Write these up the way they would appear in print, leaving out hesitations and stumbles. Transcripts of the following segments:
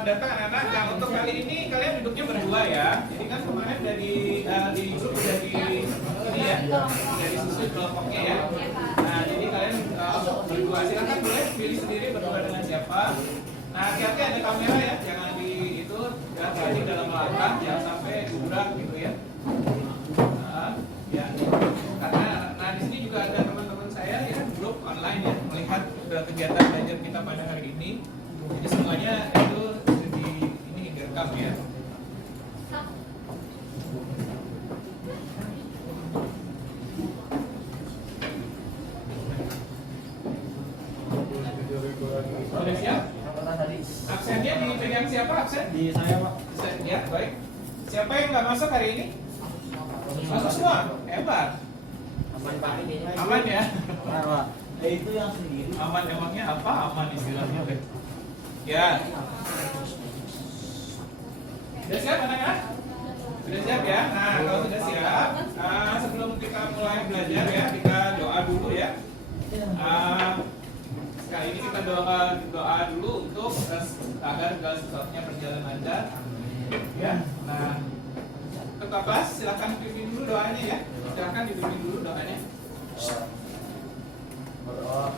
selamat datang anak-anak. Nah, untuk kali ini kalian duduknya berdua ya. Jadi kan kemarin di grup udah di ini ya, udah disusun kelompoknya ya. Nah, jadi kalian berdua silakan boleh pilih sendiri berdua dengan siapa. Nah, hati-hati ada kamera ya, jangan di itu hati-hati dalam melangkah, jangan sampai gubrak gitu ya. Nah, ya. Karena di sini juga ada teman-teman saya ya, grup online ya, melihat kegiatan belajar kita pada hari ini. Jadi semuanya itu di ini direkam ya. Sudah siap? Absennya dipegang siapa absen? Di saya, Pak. Absen ya, baik. Siapa yang nggak masuk hari ini? Masuk semua? Hebat. Aman, Pak. Aman ya? Nah, Pak. Itu yang sendiri. Aman emangnya apa? Aman istilahnya, Bek. Ya. Sudah siap anak-anak? Sudah siap ya? Nah, kalau sudah siap, sebelum kita mulai belajar ya, kita doa dulu ya. Sekali ini kita doa dulu untuk agar segala sesuatunya berjalan lancar. Ya. Nah, untuk kelas silakan pimpin dulu doanya ya. Silakan dipimpin dulu doanya. Berdoa.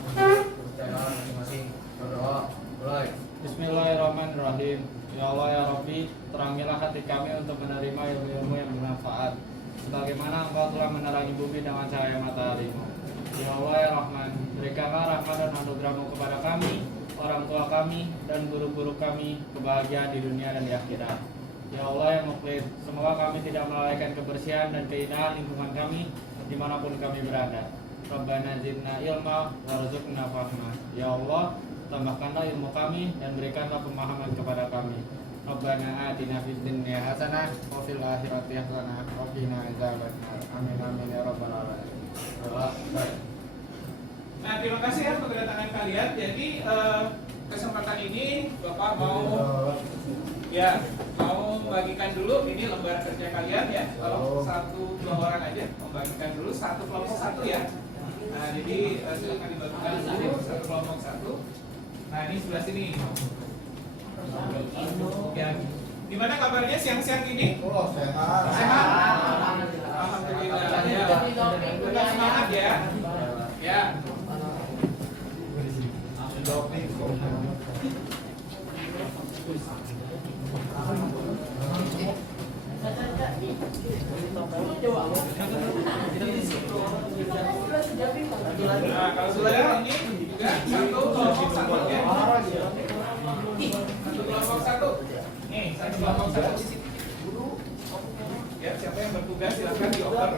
Masing-masing berdoa. Mulai. Bismillahirrahmanirrahim. Ya Allah ya Rabbi, terangilah hati kami untuk menerima ilmu-ilmu yang bermanfaat. Sebagaimana Engkau telah menerangi bumi dengan cahaya matahari. Ya Allah ya Rahman, berikanlah rahmat dan anugerah-Mu kepada kami, orang tua kami, dan guru-guru kami kebahagiaan di dunia dan di akhirat. Ya Allah yang Muqlid, semoga kami tidak melalaikan kebersihan dan keindahan lingkungan kami dimanapun kami berada. Rabbana zidna ilma warzuqna fahma. Ya Allah, tambahkanlah ilmu kami dan berikanlah pemahaman kepada kami. Rabbana atina fid dunya hasanah wa fil akhirati hasanah wa qina adzabannar. Amin amin ya rabbal alamin. Nah, terima kasih ya untuk kedatangan kalian. Jadi kesempatan ini Bapak mau membagikan dulu ini lembar kerja kalian ya. Kalau dua orang aja membagikan dulu satu kelompok satu ya. Nah, jadi silakan dibagikan dulu satu kelompok satu. Nah, ini sebelah sini. Ya. Gimana kabarnya siang-siang ini? Oh, sehat. Sehat? Alhamdulillah. Ya. Tetap semangat ya. Ya. Nah, kalau sudah ini juga satu kelompok satu ya. Satu kelompok satu. Nih, satu kelompok satu. Ya, siapa yang bertugas silakan dioper.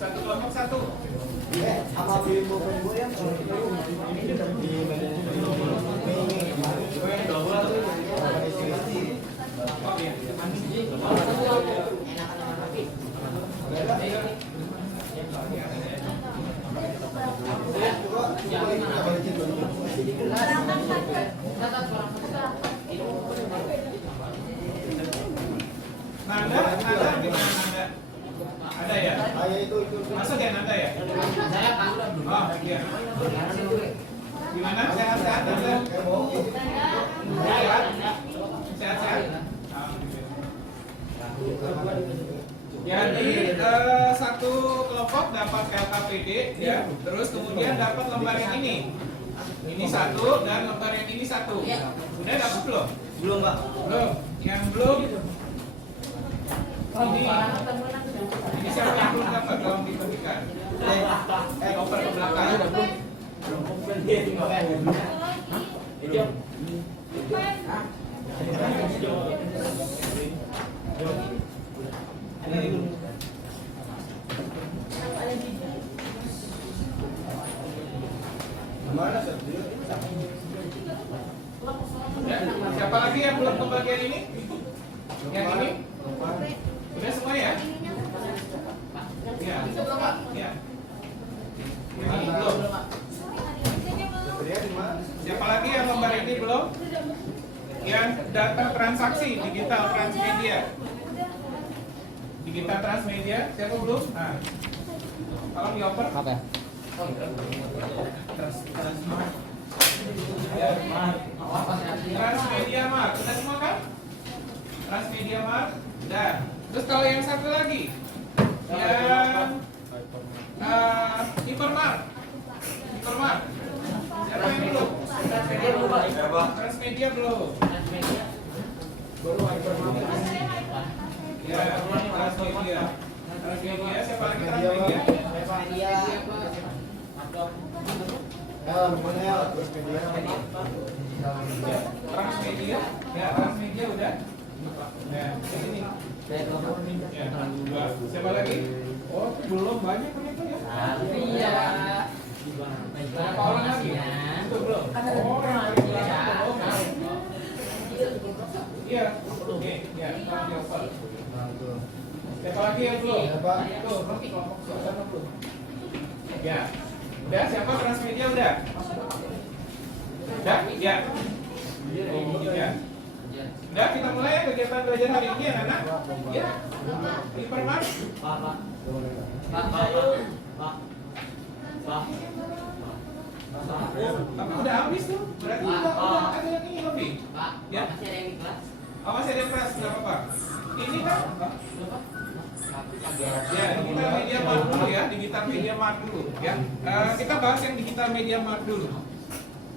Satu kelompok satu. Sama film gue yang Oh iya. Nanda di mana Nanda? Ada ya? Masuk ya Nanda ya? Oh iya. Gimana? Sehat-sehat Nanda? Sehat? Sehat-sehat? Jadi satu kelompok dapat LKPD ya, terus kemudian dapat lembar yang ini satu dan lembar yang ini satu. Udah dapat belum? Belum, Pak. Belum. Yang belum ini siapa yang belum dapat? Tolong dibagikan. Oper ke belakang. Gimana, Sir? Ya, siapa lagi yang belum kebagian ini? Yang ini? Udah semua ya? Ya. Ya. Yang ini belum. Siapa lagi yang lembar ini belum? Yang data transaksi digital transmedia. Digital transmedia, siapa belum? Nah, kalau dioper. Apa ya? Transmedia Mart. Transmedia belum? Ya, transmedia. Transmedia siapa lagi transmedia? Transmedia, ya transmedia udah. Ya, ini. Ya, dua. Siapa lagi? Oh, belum banyak begitu ya? Iya. Berapa orang lagi? Itu belum. Oh, yang paling belakang belum. Iya, oke, ya, siapa lagi yang belum? Tuh, kelompok suasana belum. Ya, udah siapa transmedia udah? Udah, ya. Ya. Udah, kita mulai ya kegiatan belajar hari ini ya, anak. Ya. Dipermak. Tapi udah habis tuh. Berarti udah ada yang ini lebih. Ya. Oh, masih ada yang kelas, nggak apa-apa. Ini kan ya, digital media mart dulu ya, digital media mart dulu ya. Kita bahas yang digital media mart dulu.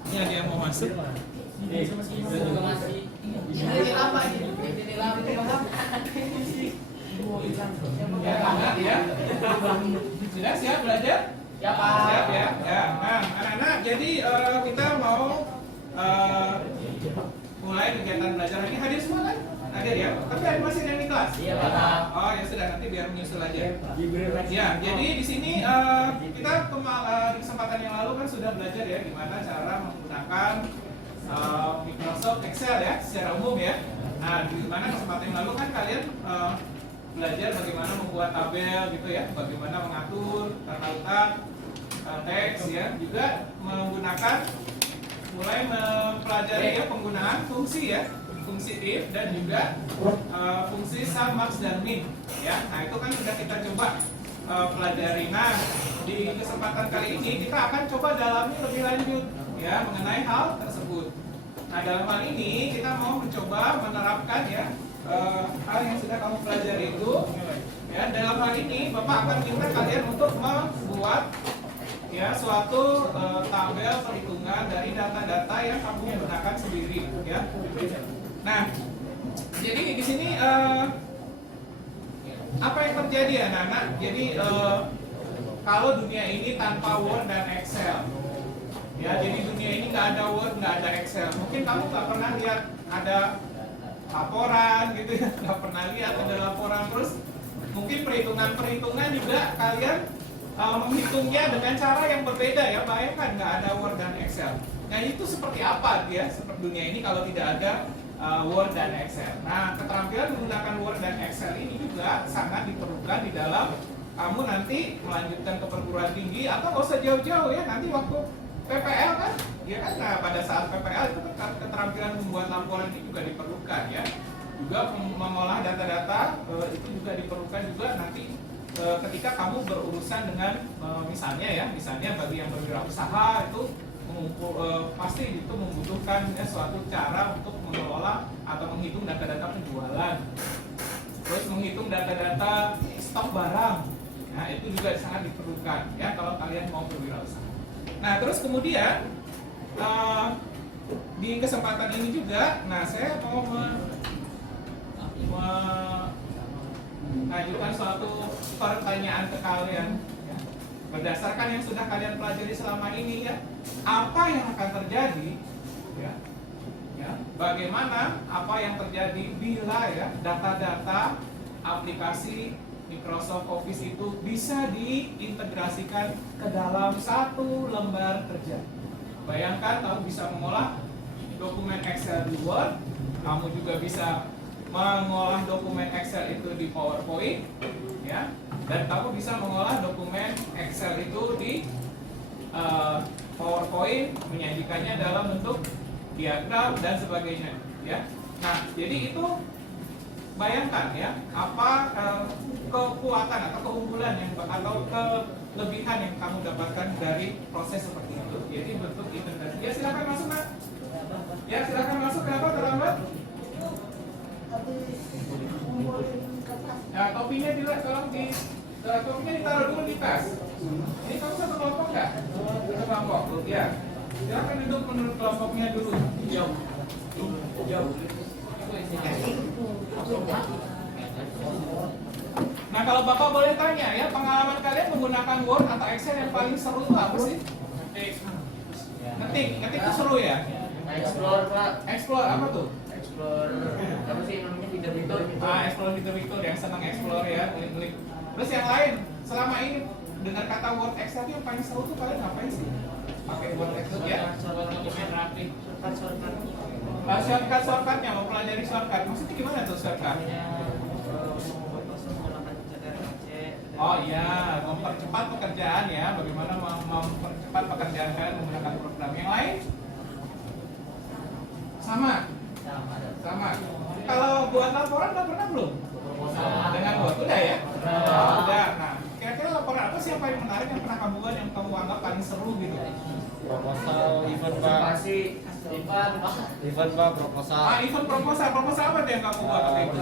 Ini ada yang mau masuk. Juga masih. Ini apa ini? Ini lama Ya, anak ya. Sudah siap belajar? Ya, Pak. Siap ya. Ya. Nah, anak-anak, jadi kita mau mulai kegiatan belajar ini. Hadir semua kan? Hadir ya. Tapi ada masih ada yang di kelas? Iya, Pak. Oh, ya sudah, nanti biar menyusul aja. Ya, jadi di sini kita di kesempatan yang lalu kan sudah belajar ya gimana cara menggunakan Microsoft Excel ya secara umum ya. Nah, di mana kesempatan yang lalu kan kalian belajar bagaimana membuat tabel gitu ya, bagaimana mengatur tata letak teks ya, juga menggunakan mulai mempelajari ya penggunaan fungsi ya, fungsi if dan juga fungsi sum, max dan min ya. Nah, itu kan sudah kita coba pelajari. Nah, di kesempatan kali ini kita akan coba dalami lebih lanjut ya mengenai hal tersebut. Nah, dalam hal ini kita mau mencoba menerapkan ya hal yang sudah kamu pelajari itu ya. Dalam hal ini Bapak akan minta kalian untuk membuat ya suatu tabel perhitungan dari data-data yang kamu gunakan sendiri ya. Nah, jadi di sini apa yang terjadi ya anak-anak? Jadi kalau dunia ini tanpa Word dan Excel ya, jadi dunia ini nggak ada Word, nggak ada Excel. Mungkin kamu nggak pernah lihat ada laporan gitu ya, nggak pernah lihat ada laporan. Terus mungkin perhitungan juga kalian menghitungnya dengan cara yang berbeda ya. Bayangkan nggak ada Word dan Excel. Nah, itu seperti apa ya seperti dunia ini kalau tidak ada Word dan Excel. Nah, keterampilan menggunakan Word dan Excel ini juga sangat diperlukan di dalam kamu nanti melanjutkan ke perguruan tinggi atau nggak usah jauh-jauh ya, nanti waktu PPL kan, ya kan. Nah, pada saat PPL itu kan keterampilan membuat laporan ini juga diperlukan ya. Juga mengolah data-data itu juga diperlukan juga nanti ketika kamu berurusan dengan misalnya bagi yang berwirausaha itu pasti itu membutuhkan ya, suatu cara untuk mengelola atau menghitung data-data penjualan, terus menghitung data-data stok barang. Nah, itu juga sangat diperlukan ya kalau kalian mau berwirausaha. Nah, terus kemudian di kesempatan ini juga, nah saya mau mengajukan suatu pertanyaan ke kalian ya. Berdasarkan yang sudah kalian pelajari selama ini ya, apa yang akan terjadi ya, bagaimana apa yang terjadi bila ya data-data aplikasi Microsoft Office itu bisa diintegrasikan ke dalam satu lembar kerja. Bayangkan kamu bisa mengolah dokumen Excel di Word, kamu juga bisa mengolah dokumen Excel itu di PowerPoint ya, dan kamu bisa mengolah dokumen Excel itu di PowerPoint, menyajikannya dalam bentuk diagram dan sebagainya ya. Nah, jadi itu bayangkan ya apa kekuatan atau keunggulan yang atau kelebihan yang kamu dapatkan dari proses seperti itu. Jadi bentuk integrasi. Ya, silakan masuk, Nak. Ya, silakan masuk. Kenapa terlambat? Nah, topinya tolong topinya ditaruh dulu di tas. Ini kamu satu kelompok nggak? Satu kelompok, ya. Silakan duduk menurut kelompoknya dulu. Jauh. Jauh. Nah, kalau Bapak boleh tanya ya, pengalaman kalian menggunakan Word atau Excel yang paling seru itu apa sih? Ngetik itu seru ya? Explore Pak. Explore apa tuh? Explore apa sih namanya fitur-fitur gitu. Explore fitur-fitur yang senang explore ya, klik-klik. Terus yang lain, selama ini dengan kata Word Excel yang paling seru tuh kalian ngapain sih? Pakai Word Excel ya? Dokumen rapi. Shortcut-nya, mempelajari shortcut. Maksudnya gimana tuh shortcut? Oh iya, mempercepat pekerjaan ya. Bagaimana mempercepat pekerjaan kalian menggunakan program yang lain? Sama. Kalau buat laporan udah pernah belum? Dengan Word udah ya? Udah. Nah, kira-kira laporan apa sih yang paling menarik yang pernah kamu buat yang kamu anggap paling seru gitu? Proposal event Pak. Event Pak, proposal. Event proposal apa tuh yang kamu buat waktu itu?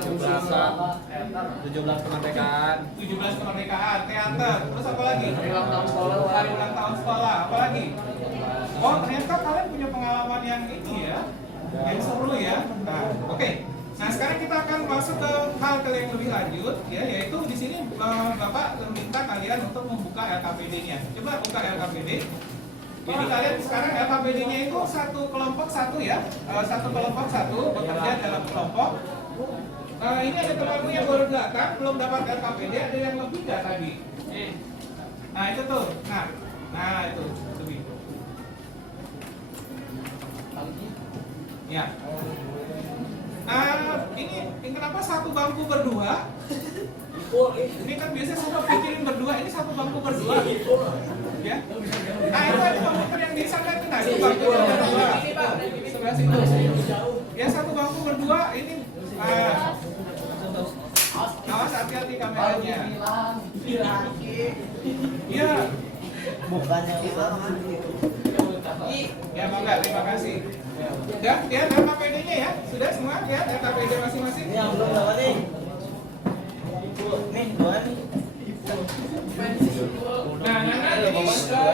17 kemerdekaan. 17 kemerdekaan, teater, terus apa lagi? Hari ulang tahun sekolah. Hari ulang tahun sekolah, apa lagi? Oh, ternyata kalian punya pengalaman yang ini ya, yang seru ya. Nah, oke. Nah, sekarang kita akan masuk ke hal yang lebih lanjut ya, yaitu di sini Bapak meminta kalian untuk membuka LKPD-nya. Coba buka LKPD. Jadi kalian sekarang LKPD-nya itu satu kelompok satu ya, satu kelompok satu bekerja dalam kelompok. Ini ada temanku yang baru datang, belum dapat LKPD, ada yang lebih nggak tadi? Nah itu tuh, nah itu lebih. Ya. Ini kenapa satu bangku berdua? Ini kan biasa suka pikirin berdua, ini satu bangku berdua. Ya. Nah itu ada komputer yang di sana itu, nah itu bangku berdua. Sebelah situ. Ya satu bangku berdua ini. Awas hati-hati kameranya. Iya. Bukannya itu. Ya bangga, terima kasih. Ya, lihat LKPD-nya ya. Sudah semua lihat LKPD masing-masing. Ini yang belum dapat nih. Nih, dua nih. Nah,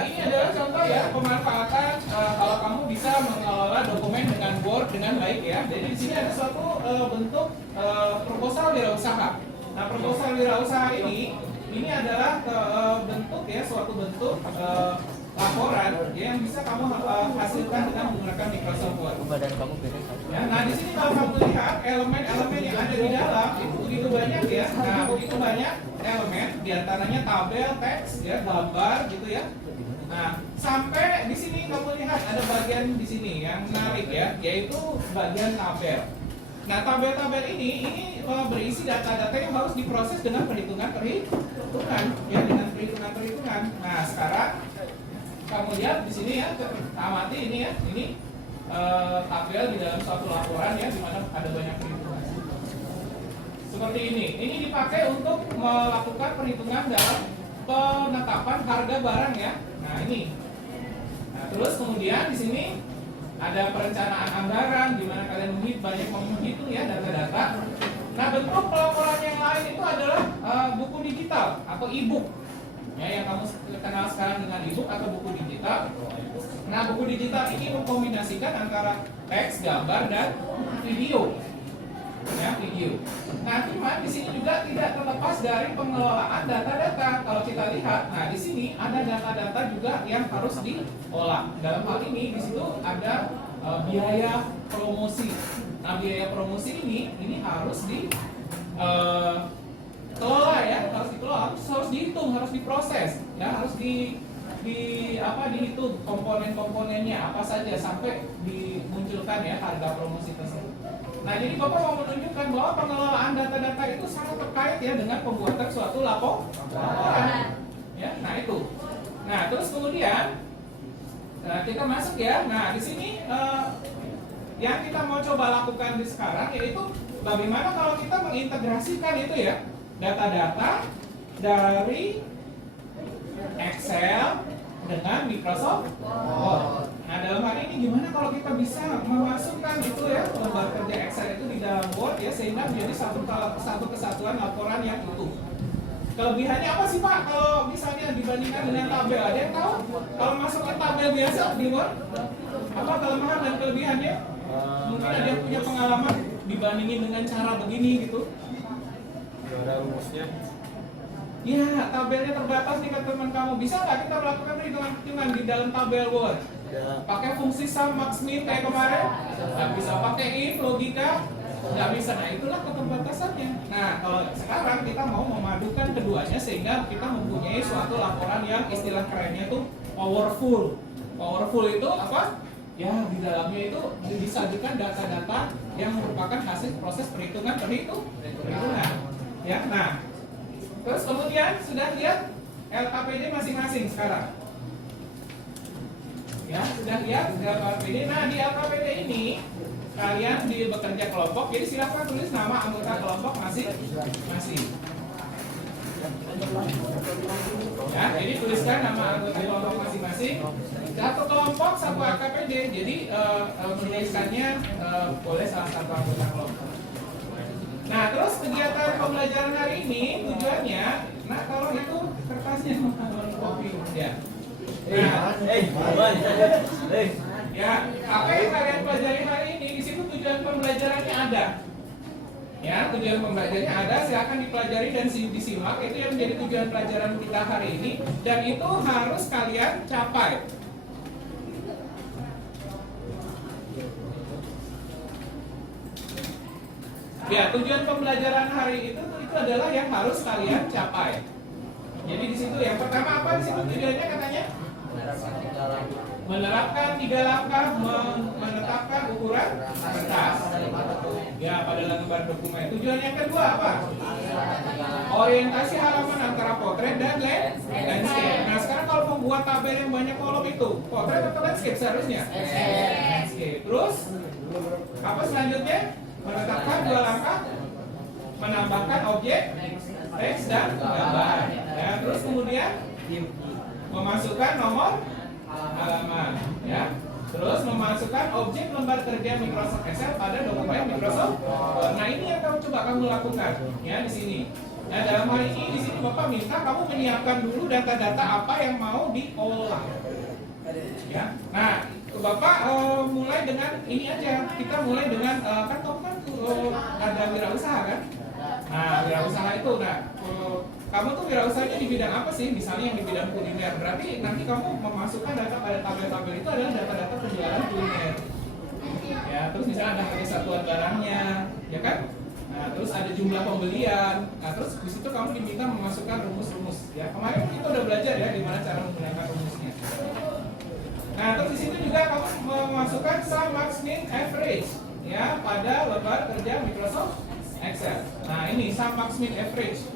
ini adalah contoh ya pemanfaatan kalau kamu bisa mengelola dokumen dengan Word dengan baik ya. Jadi di sini ada suatu bentuk proposal wirausaha. Nah, proposal wirausaha ini adalah bentuk ya, suatu bentuk laporan ya, yang bisa kamu hasilkan dengan menggunakan Microsoft Word. Ya, nah di sini kalau kamu lihat elemen-elemen yang ada di dalam itu begitu banyak ya. Nah begitu banyak elemen, diantaranya tabel, teks, ya, gambar gitu ya. Nah sampai di sini kamu lihat ada bagian di sini yang menarik ya, yaitu bagian tabel. Nah tabel-tabel ini berisi data-data yang harus diproses dengan perhitungan ya, dengan perhitungan. Nah sekarang kamu lihat di sini ya, amati ini ya, ini tabel di dalam suatu laporan ya, di mana ada banyak perhitungan. Seperti ini dipakai untuk melakukan perhitungan dalam penetapan harga barang ya. Nah ini. Nah terus kemudian di sini ada perencanaan anggaran, di mana kalian menghitung ya data-data. Nah bentuk pelaporan yang lain itu adalah buku digital atau e-book. Ya, yang kamu kenal sekarang dengan e-book atau buku digital. Nah, buku digital ini mengkombinasikan antara teks, gambar, dan video. Ya, video. Nah, cuma di sini juga tidak terlepas dari pengelolaan data-data. Kalau kita lihat, nah di sini ada data-data juga yang harus diolah. Dalam hal ini di situ ada biaya promosi. Nah, biaya promosi ini harus kelola ya, harus dikelola, harus dihitung, harus diproses, ya, harus dihitung komponen-komponennya apa saja sampai dimunculkan ya harga promosi tersebut. Nah, jadi Bapak mau menunjukkan bahwa pengelolaan data-data itu sangat terkait ya dengan pembuatan suatu laporan. Ya, nah itu. Nah, terus kemudian kita masuk ya. Nah, di sini yang kita mau coba lakukan di sekarang yaitu bagaimana kalau kita mengintegrasikan itu ya, data-data dari Excel dengan Microsoft Word. Nah dalam hal ini gimana kalau kita bisa memasukkan itu ya, lembar kerja Excel itu di dalam Word ya, sehingga menjadi satu kesatuan laporan yang utuh. Kelebihannya apa sih Pak kalau misalnya dibandingkan dengan tabel? Ada yang tahu? Kalau masukkan tabel biasa di Word? Apa kelemahan dan kelebihannya? Mungkin ada yang punya pengalaman dibandingin dengan cara begini gitu. Gak ada rumusnya. Ya, tabelnya terbatas nih kata teman kamu. Bisa nggak kita melakukan perhitungan di dalam tabel Word? Pakai fungsi sum, max, min kayak kemarin? Nggak bisa. Pakai if, logika? Nggak bisa. Nah, itulah keterbatasannya. Nah, kalau sekarang kita mau memadukan keduanya sehingga kita mempunyai suatu laporan yang istilah kerennya itu powerful. Powerful itu apa? Ya, di dalamnya itu disajikan data-data yang merupakan hasil proses perhitungan. Ya, nah, terus kemudian sudah lihat LKPD masing-masing sekarang. Ya, sudah lihat LKPD. Nah, di LKPD ini kalian di bekerja kelompok, jadi silakan tulis nama anggota kelompok masing-masing. Ya, jadi tuliskan nama anggota kelompok masing-masing. Satu kelompok satu LKPD, jadi menuliskannya boleh salah satu anggota kelompok. Nah, terus kegiatan pembelajaran hari ini tujuannya, nah kalau itu kertasnya kopi ya. Ya, apa yang kalian pelajari hari ini di situ tujuan pembelajarannya ada. Ya, tujuan pembelajarannya ada, silakan dipelajari dan disimak. Itu yang menjadi tujuan pelajaran kita hari ini dan itu harus kalian capai. Ya, tujuan pembelajaran hari itu adalah yang harus kalian capai. Jadi di situ yang pertama apa di situ tujuannya katanya? Menerapkan 3 langkah menetapkan ukuran kertas. Ya, pada lembar dokumen. Tujuan yang kedua apa? Orientasi halaman antara potret dan landscape. Nah, sekarang kalau membuat tabel yang banyak kolom itu, potret atau landscape seharusnya? Landscape. Terus apa selanjutnya? Menetapkan 2 langkah, menambahkan objek, teks dan gambar. Ya, terus kemudian memasukkan nomor halaman, ya. Terus memasukkan objek lembar kerja Microsoft Excel pada dokumen Microsoft Word. Nah, ini yang kamu lakukan, ya di sini. Nah, dalam hal ini di sini Bapak minta kamu menyiapkan dulu data-data apa yang mau diolah. Ya. Nah, Bapak mulai dengan ini aja. Kita mulai dengan kan kamu kan ada wirausaha kan? Nah, wirausaha itu, kamu tuh wirausahanya di bidang apa sih? Misalnya yang di bidang kuliner. Berarti nanti kamu memasukkan data pada tabel-tabel itu adalah data-data penjualan kuliner. Ya, terus misalnya ada harga satuan barangnya, ya kan? Nah, terus ada jumlah pembelian. Nah, terus di situ kamu diminta memasukkan rumus-rumus. Ya, kemarin kita udah belajar ya gimana cara menggunakan rumusnya. Nah, terus di situ juga kamu memasukkan sum, max, min, average ya pada lembar kerja Microsoft Excel. Nah, ini sum, max, min, average.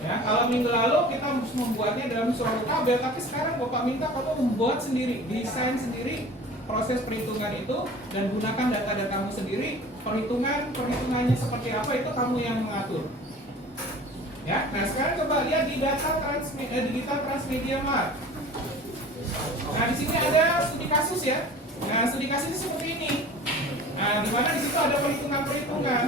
Ya, kalau minggu lalu kita membuatnya dalam suatu tabel, tapi sekarang Bapak minta kamu membuat sendiri, desain sendiri proses perhitungan itu dan gunakan data-datamu sendiri. Perhitungannya seperti apa itu kamu yang mengatur. Ya, nah sekarang coba lihat di data digital transmedia mart. Nah, di sini ada studi kasus ya. Nah, studi kasus seperti ini. Nah, di mana di situ ada perhitungan-perhitungan.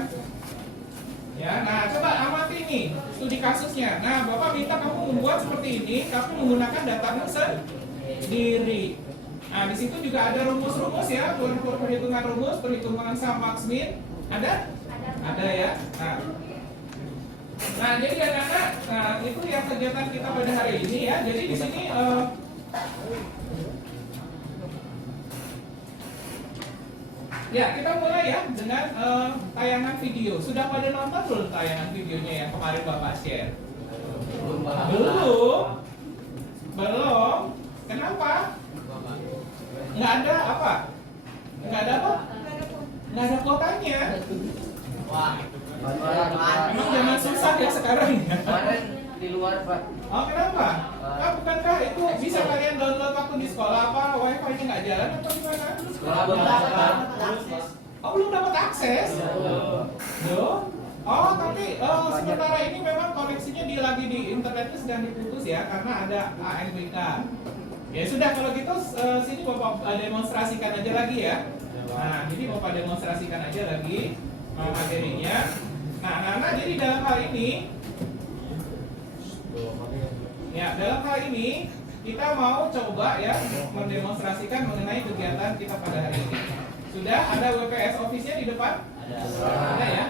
Ya, nah coba amati ini studi kasusnya. Nah, Bapak minta kamu membuat seperti ini, tapi menggunakan datamu sendiri. Nah, di situ juga ada rumus-rumus ya, perhitungan rumus, perhitungan sum, max, min. Ada? Ada ya. Nah, jadi anak-anak, nah itu yang kegiatan kita pada hari ini ya. Jadi di sini ya, kita mulai ya dengan tayangan video. Sudah pada nonton belum tayangan videonya yang kemarin Bapak share? Belum. Kenapa? Nggak ada apa? Nggak ada apa? Nggak ada kuotanya. Wah, Emang zaman susah ya sekarang ya? kemarin di luar Pak. Oh, kenapa? Bukankah itu bisa kalian download waktu di sekolah apa? Wifi-nya nggak jalan atau gimana? Sekolah belum dapat. Oh, belum dapat akses? Loh? Oh, tapi sementara ini memang koneksinya lagi di internetnya sedang diputus ya karena ada ANWK. Ya sudah, kalau gitu sini Bapak demonstrasikan aja lagi ya. Nah, jadi Bapak demonstrasikan aja lagi materinya. Nah, jadi dalam hal ini ya, dalam hal ini kita mau coba ya mendemonstrasikan mengenai kegiatan kita pada hari ini. Sudah ada WPS Office-nya di depan? Ada ya.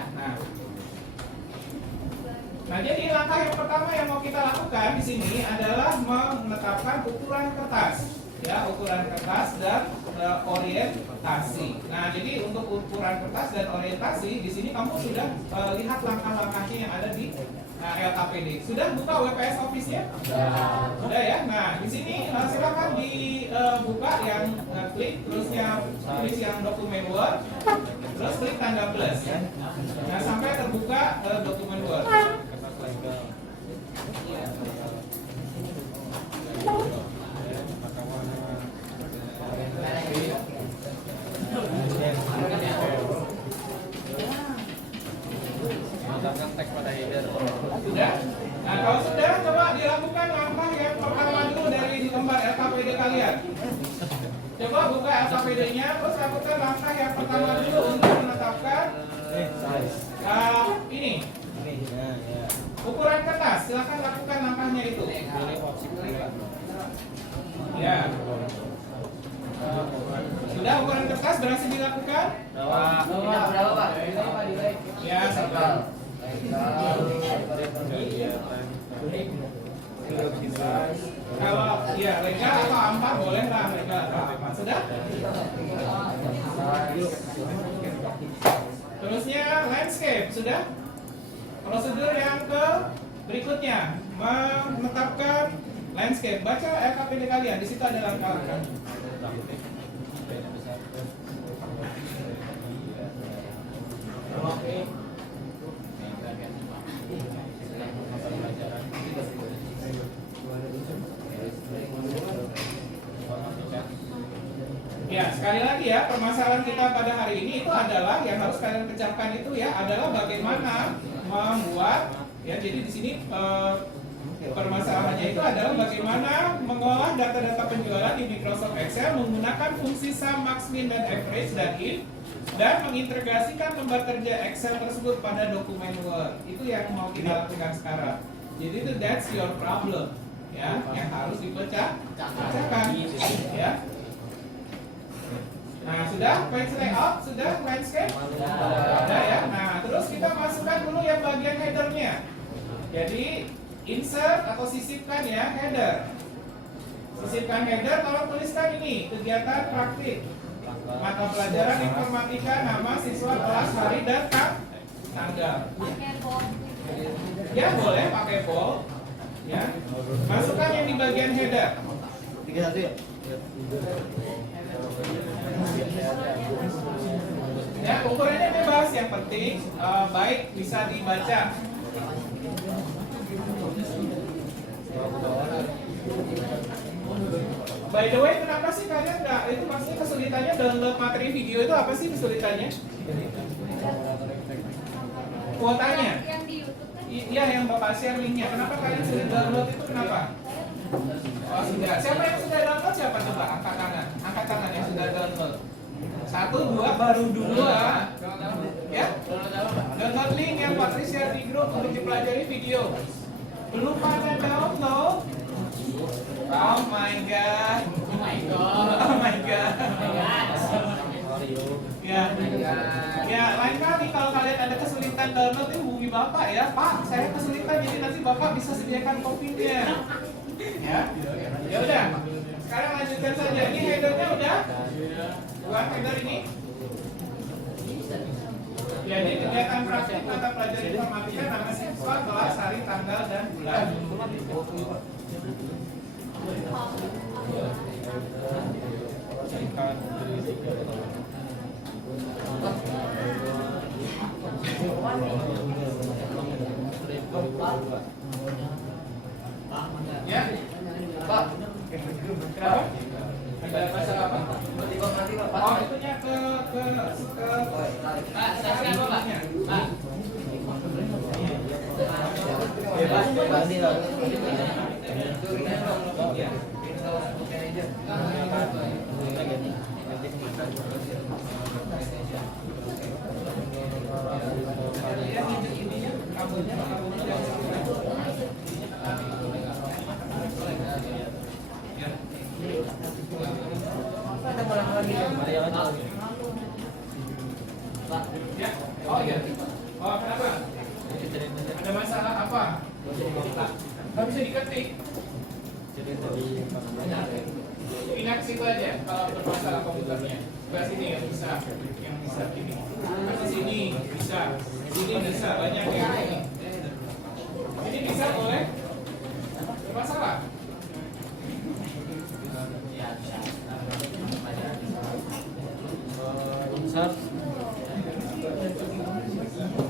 Nah, jadi langkah yang pertama yang mau kita lakukan di sini adalah menetapkan ukuran kertas, ya, ukuran kertas dan orientasi. Nah, jadi untuk ukuran kertas dan orientasi di sini kamu sudah lihat langkah-langkahnya yang ada di LKPD. Sudah buka WPS Office-nya? Sudah ya. Nah, di sini silakan dibuka yang klik terusnya tulis yang dokumen Word, terus klik tanda plus. Nah, sampai terbuka dokumen Word. Sudah. Nah, kalau sudah, coba dilakukan langkah yang pertama dulu dari di lembar LKPD kalian. Coba buka LKPD-nya, terus lakukan langkah yang pertama dulu untuk menetapkan ini ukuran kertas. Silakan lakukan langkahnya itu. Ya. Sudah ukuran kertas berhasil dilakukan? Berapa Pak? Ya, sabar. Kalau ya legal atau ampat boleh lah, legal atau ampat. Sudah? Terusnya landscape, sudah? Prosedur yang ke berikutnya menetapkan landscape. Baca LKPD kalian, di situ ada langkah-langkah. Ya, sekali lagi ya, permasalahan kita pada hari ini itu adalah yang harus kalian pecahkan itu ya adalah bagaimana membuat ya, jadi di sini permasalahannya itu adalah bagaimana mengolah data-data penjualan di Microsoft Excel menggunakan fungsi sum, max, min, dan average dan if, dan mengintegrasikan lembar kerja Excel tersebut pada dokumen Word. Itu yang mau kita lakukan sekarang. Jadi itu that's your problem ya, yang harus dipecahkan ya. Nah, sudah page layout, sudah landscape, sudah ya. Nah, terus kita masukkan dulu yang bagian headernya. Jadi insert atau sisipkan ya header. Sisipkan header, tolong tuliskan ini kegiatan praktik mata pelajaran informatika, nama siswa, kelas, hari dan tanggal. Ya boleh pakai bold ya. Masukkan yang di bagian header. 31 ya? Ya, ukurannya bebas, yang penting baik bisa dibaca. By the way, kenapa sih kalian nggak itu maksudnya kesulitannya download materi video itu apa sih kesulitannya? Kuotanya? Yang di YouTube kan? Iya, yang Bapak share linknya. Kenapa kalian sudah download itu? Kenapa? Oh sudah. Siapa yang sudah download? Siapa coba? Angkat tangan. Angkat tangan yang sudah download. 1, 2, baru 2. Ya? Download link yang Patri share di grup untuk dipelajari video. Belum pada download? Oh my god. Oh my god. Oh my god. Ya. Ya, lain kali kalau kalian ada kesulitan download itu hubungi Bapak ya. Pak, saya kesulitan jadi nanti Bapak bisa sediakan kopinya. Ya. Ya udah. Sekarang lanjutkan saja. Ini headernya udah? Buat header ini. Jadi kegiatan praktik mata pelajaran informatika, nama siswa, kelas, hari, tanggal, dan bulan. Ya, Pak. Kenapa? Ada masalah apa? Oh, itunya ke Pak, saya apa Pak? Pak. Bebas, bebas nih loh. ya. Ya. Oh iya. Oh kenapa? Ada masalah apa? Nggak bisa diketik. Ingat situ aja kalau bermasalah komputernya. Sebelah sini yang bisa ini. Di sini bisa. Sini bisa banyak ya. Ini bisa boleh. Bermasalah. Insert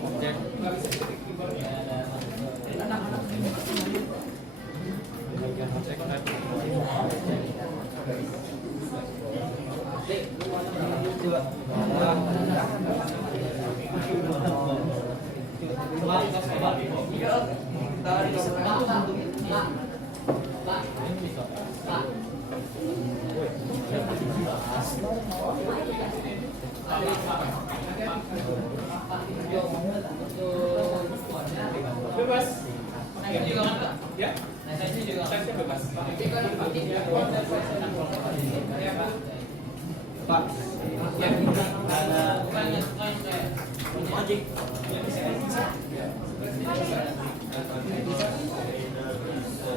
objek Nggak bisa diketik keyboardnya. bagian objek Bebas. Nah, ini juga kan, Pak? Ya. Nah, saya juga. Saya bebas. Pak.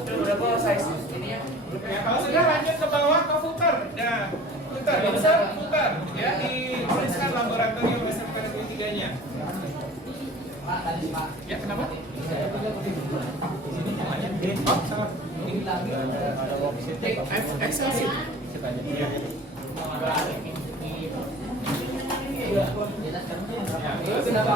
Berapa size ini ya? Ya, kalau sudah lanjut ke bawah ke footer. Nah, footer, insert footer. Ya, dituliskan laboratorium SMK 3-nya. Pak, tadi Pak. Ya, kenapa? Oh, salah. Ada worksheet Excel sheet. aja. Ya, terus kenapa?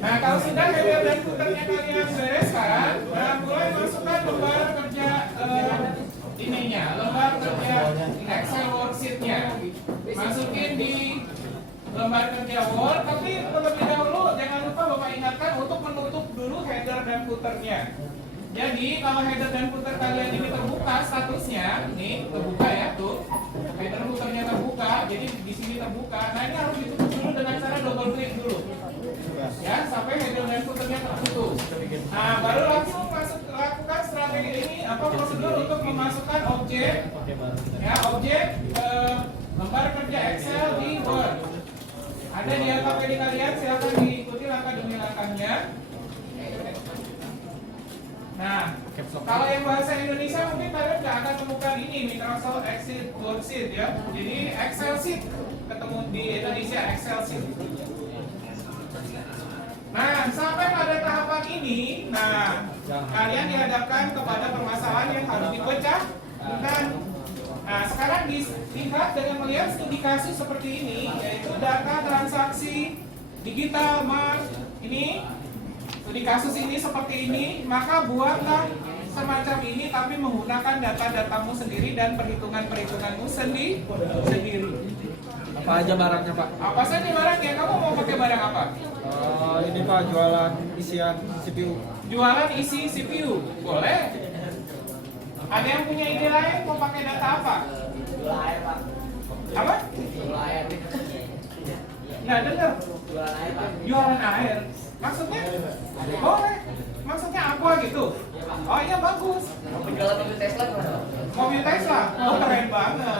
Nah, kalau sudah header dan footernya kalian bereskan, nah mulai masukkan lembar kerja ininya, lembar kerja Excel worksheet-nya. Masukin di lembar kerja Word, tapi terlebih dahulu jangan lupa Bapak ingatkan untuk menutup dulu header dan footernya. Jadi kalau header dan footer kalian ini terbuka statusnya, nih terbuka ya tuh, header footernya terbuka, jadi di sini terbuka. Nah ini harus ditutup dulu dengan cara double klik dulu, ya sampai header dan footernya tertutup. Nah baru langsung lakukan strategi ini prosedur untuk memasukkan objek, ya objek lembar kerja Excel di Word. Ada di AKPD kalian, silakan diikuti langkah demi langkahnya. Nah, kalau yang bahasa Indonesia mungkin kalian nggak akan temukan ini Microsoft Excel worksheet ya. Jadi Excel sheet ketemu di Indonesia Excel sheet. Nah, sampai pada tahapan ini, nah kalian dihadapkan kepada permasalahan yang harus dipecah. Nah, sekarang dilihat dengan melihat studi kasus seperti ini, yaitu data transaksi digital ini. Studi kasus ini seperti ini, maka buatlah semacam ini tapi menggunakan data-datamu sendiri dan perhitungan-perhitunganmu sendiri. Apa aja barangnya, Pak? Apa saja barangnya? Kamu mau pakai barang apa? Ini Pak, jualan isian CPU. Jualan isi CPU, boleh. Ada yang punya ide lain mau pakai data apa? Jualan air, Pak. Apa? Jualan air. Nggak dengar. Jualan air, Pak. Jualan air. Maksudnya? Boleh. Maksudnya apa gitu? Oh iya bagus. Penjualan mobil Tesla gimana, Pak? Mobil Tesla. Oh keren banget.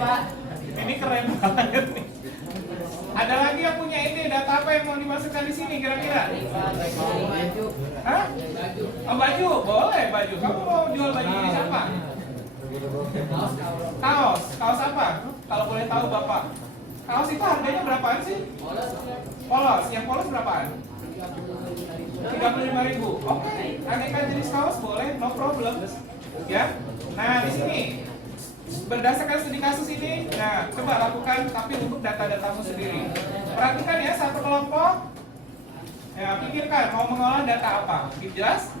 Pak. Ini keren banget nih. Ada lagi yang punya ide data apa yang mau dimasukkan di sini kira-kira? Baju. Hah? Baju. Oh, baju, boleh baju. Kamu mau jual baju ini siapa? Kaos. Kaos apa? Kalau boleh tahu Bapak. Kaos itu harganya berapaan sih? Polos. Yang polos berapaan? 35.000. Oke, aneka jenis kaos boleh, no problem. Ya. Nah, di sini berdasarkan studi kasus ini, nah coba lakukan tapi untuk data-datamu sendiri. Perhatikan ya satu kelompok. Ya, pikirkan mau mengolah data apa. Jelas?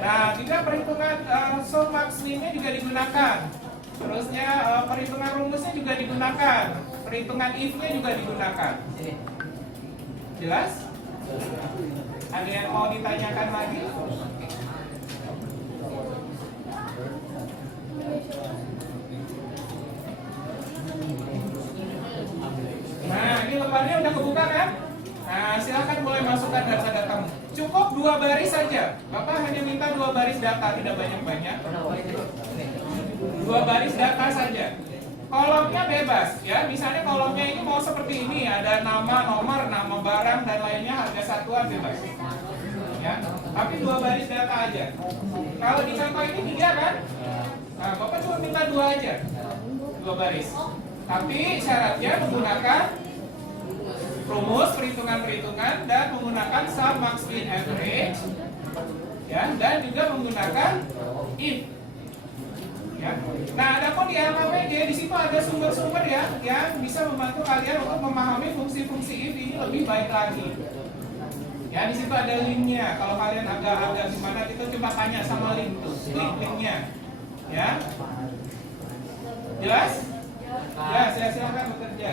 Nah, juga perhitungan sum max min-nya juga digunakan. Terusnya perhitungan rumusnya juga digunakan. Perhitungan if-nya juga digunakan. Jelas? Ada yang mau ditanyakan lagi? Nah, ini lembarnya udah kebuka kan? Nah, silakan mulai masukkan data-datamu. Cukup 2 baris saja. Bapak hanya minta 2 baris data, tidak banyak-banyak. 2 baris data saja. Kolomnya bebas ya. Misalnya kolomnya ini mau seperti ini, ada nama, nomor, nama barang dan lainnya, harga satuan bebas. Ya. Tapi 2 baris data aja. Kalau di contoh ini 3 kan? Nah, Bapak cuma minta 2 aja. 2 baris. Tapi syaratnya menggunakan rumus perhitungan-perhitungan dan menggunakan sum, max, min, average. Ya, dan juga menggunakan if. Ya. Nah, adapun di LKPD di situ ada sumber-sumber ya yang bisa membantu kalian untuk memahami fungsi-fungsi if ini lebih baik lagi. Ya, di situ ada linknya. Kalau kalian agak gimana gitu, coba tanya sama link tuh, klik linknya. Ya, jelas? Ya, saya silakan bekerja.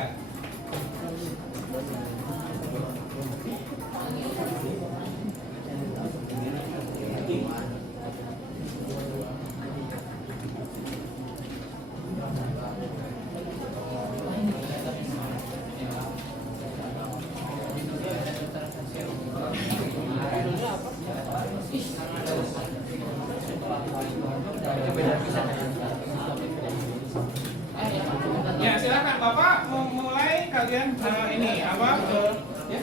Ya, silakan Bapak mulai kalian ini apa? Ya.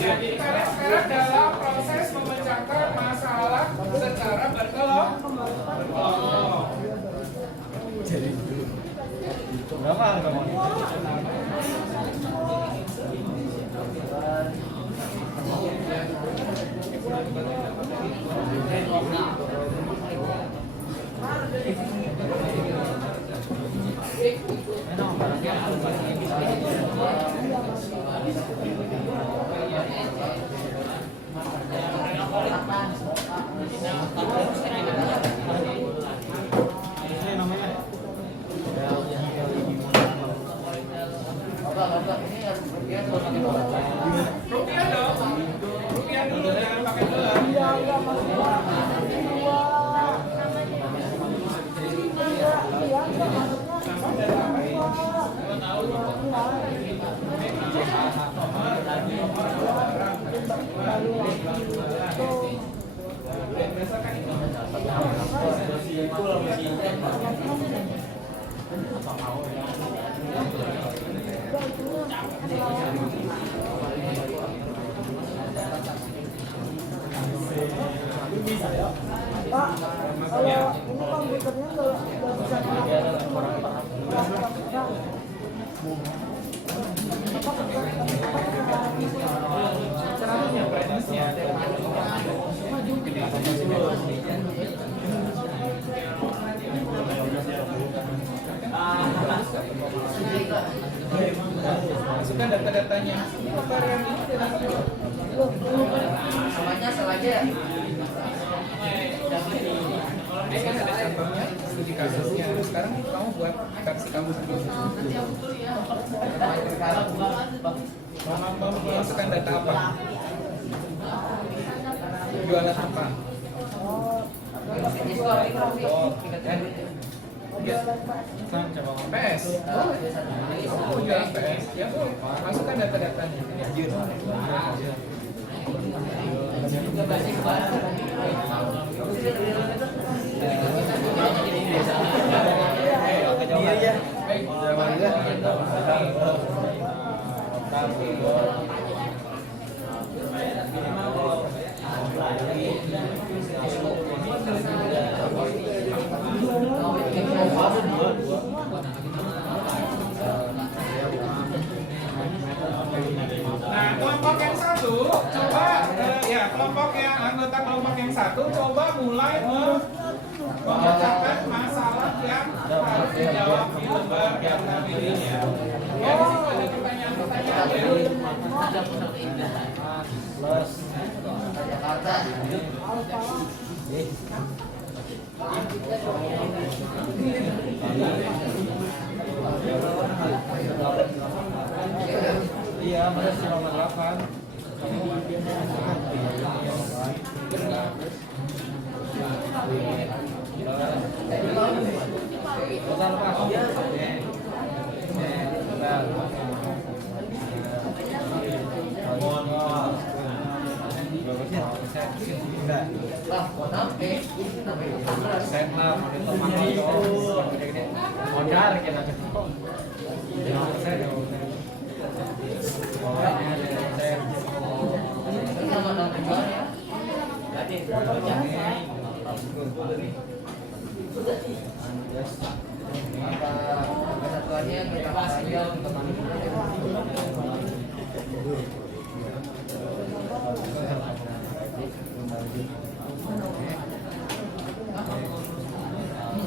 Jadi kalian sekarang dalam proses memecahkan masalah secara berkelompok. Berapa harga mau? Rupiah dong. Rupiah dulu, jangan pakai dolar. Pak, kalau ini komputernya nggak bisa Caranya brightness-nya. Masukkan data-datanya. Ini varian ini Semuanya sengaja. ini kan ada contohnya studi kasusnya. Sekarang kamu buat versi kamu sendiri. Mau memasukkan data apa? Jualan apa? PS. Oh, jualan PS. Ya, masukkan data-datanya. kelompok yang satu coba ya kelompok yang anggota kelompok yang satu coba mulai memecahkan masalah yang harus dijawab di lembar yang namanya. Ya, di situ ada pertanyaan-pertanyaan ya. Plus iya, masih nomor 8. Total Pak. Modar kita ketemu.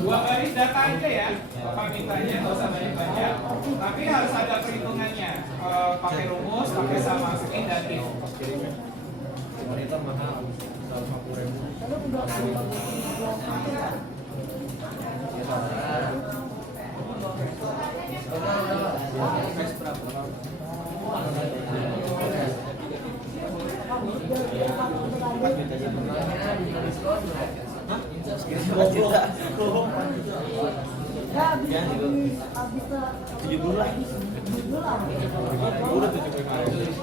Dua baris data aja ya, Bapak mintanya nggak usah banyak-banyak, tapi harus ada perhitungannya. Pakai rumus, pakai sama screen dan if. Monitor mahal, 150.000. Ya, habis 7 bulan. Udah 75.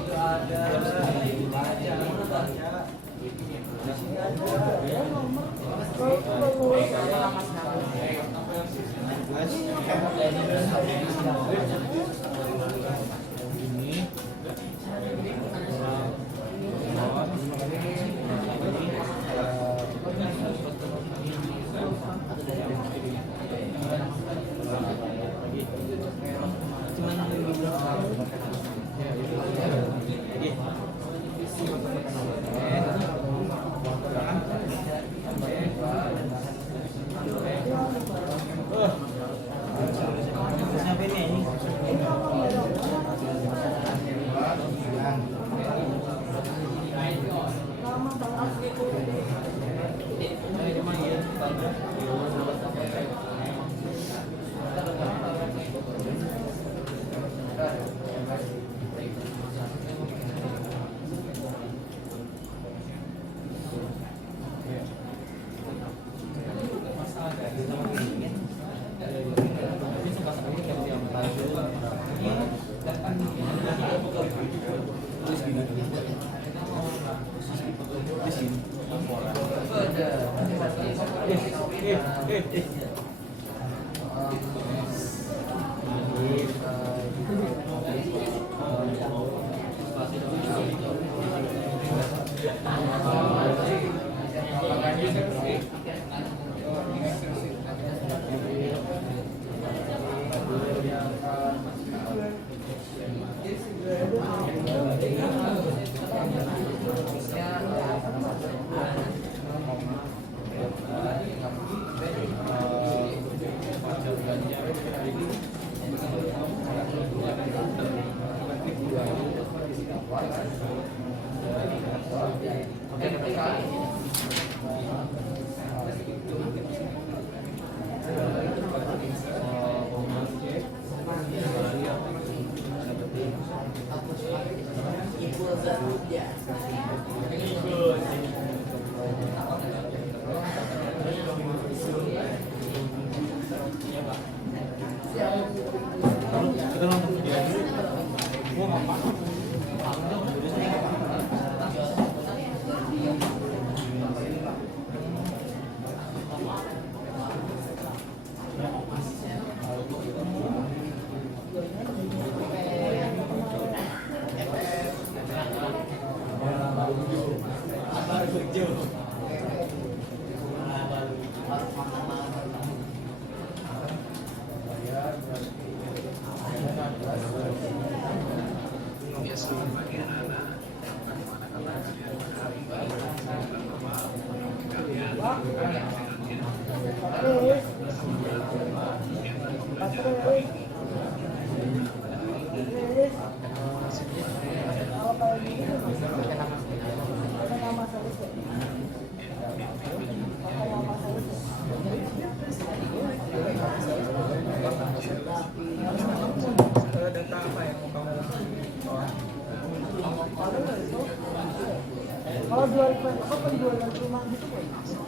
Kalau jual apa penjualan rumah gitu kan?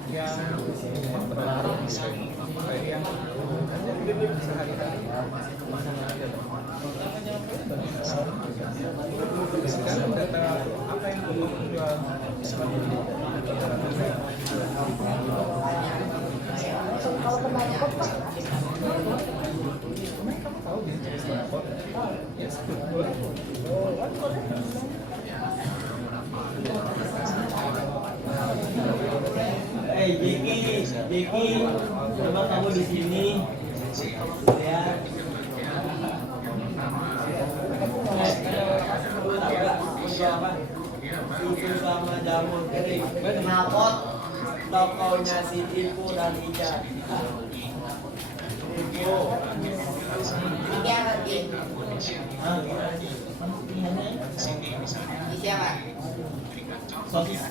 yang yang sehari-hari sekarang data apa yang untuk menjual Kalau kena pot Pak, kamu tahu dia jenis telepon ya Jeki, coba kamu di sini. Ya. Susu sama jamur kering. Knalpot tokonya si Ibu dan Ija. Ibu. Siapa? Sosis.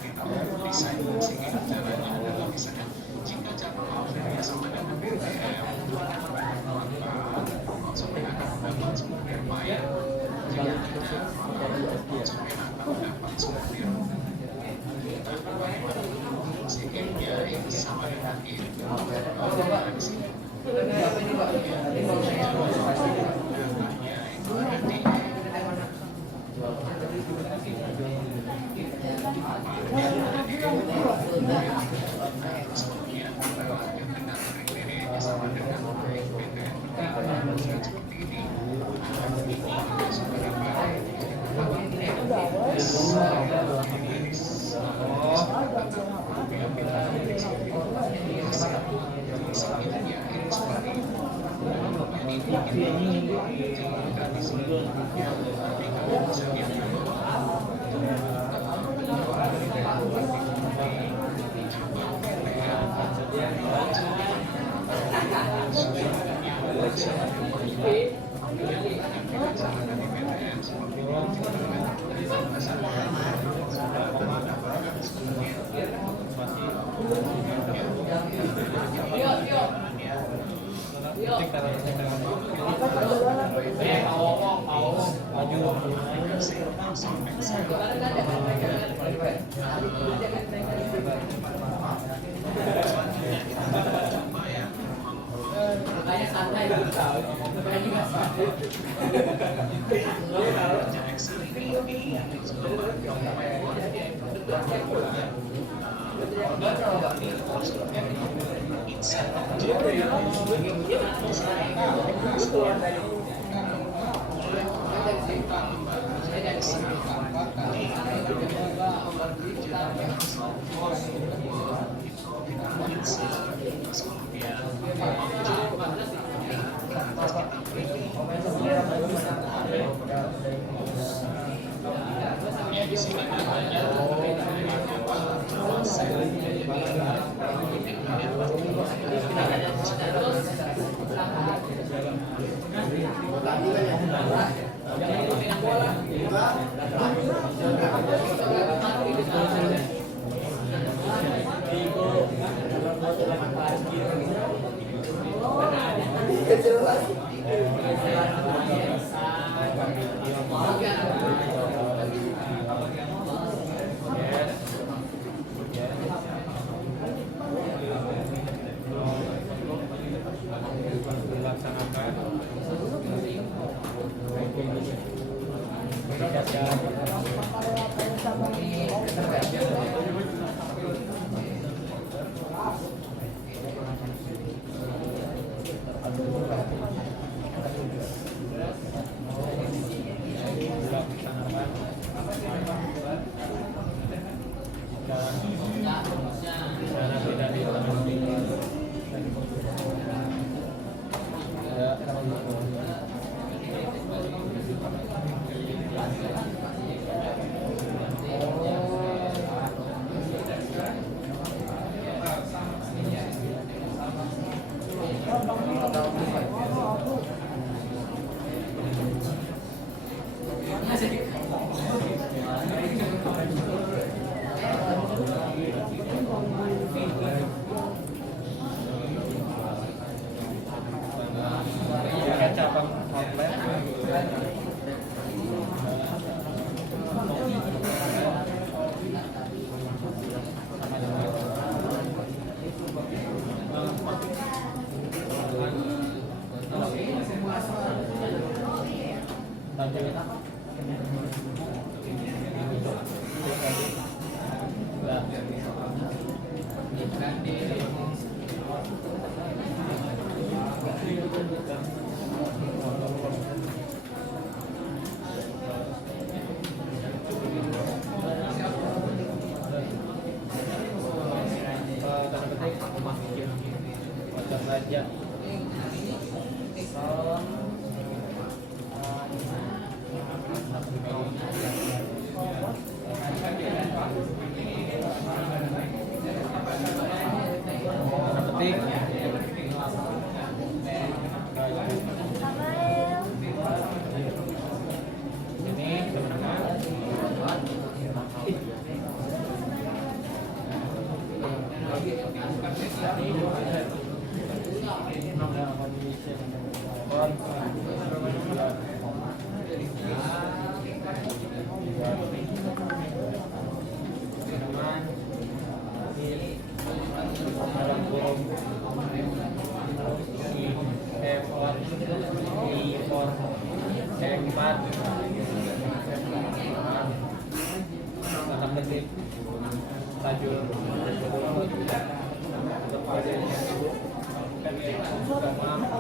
Raja. Petik. Ini teman-teman.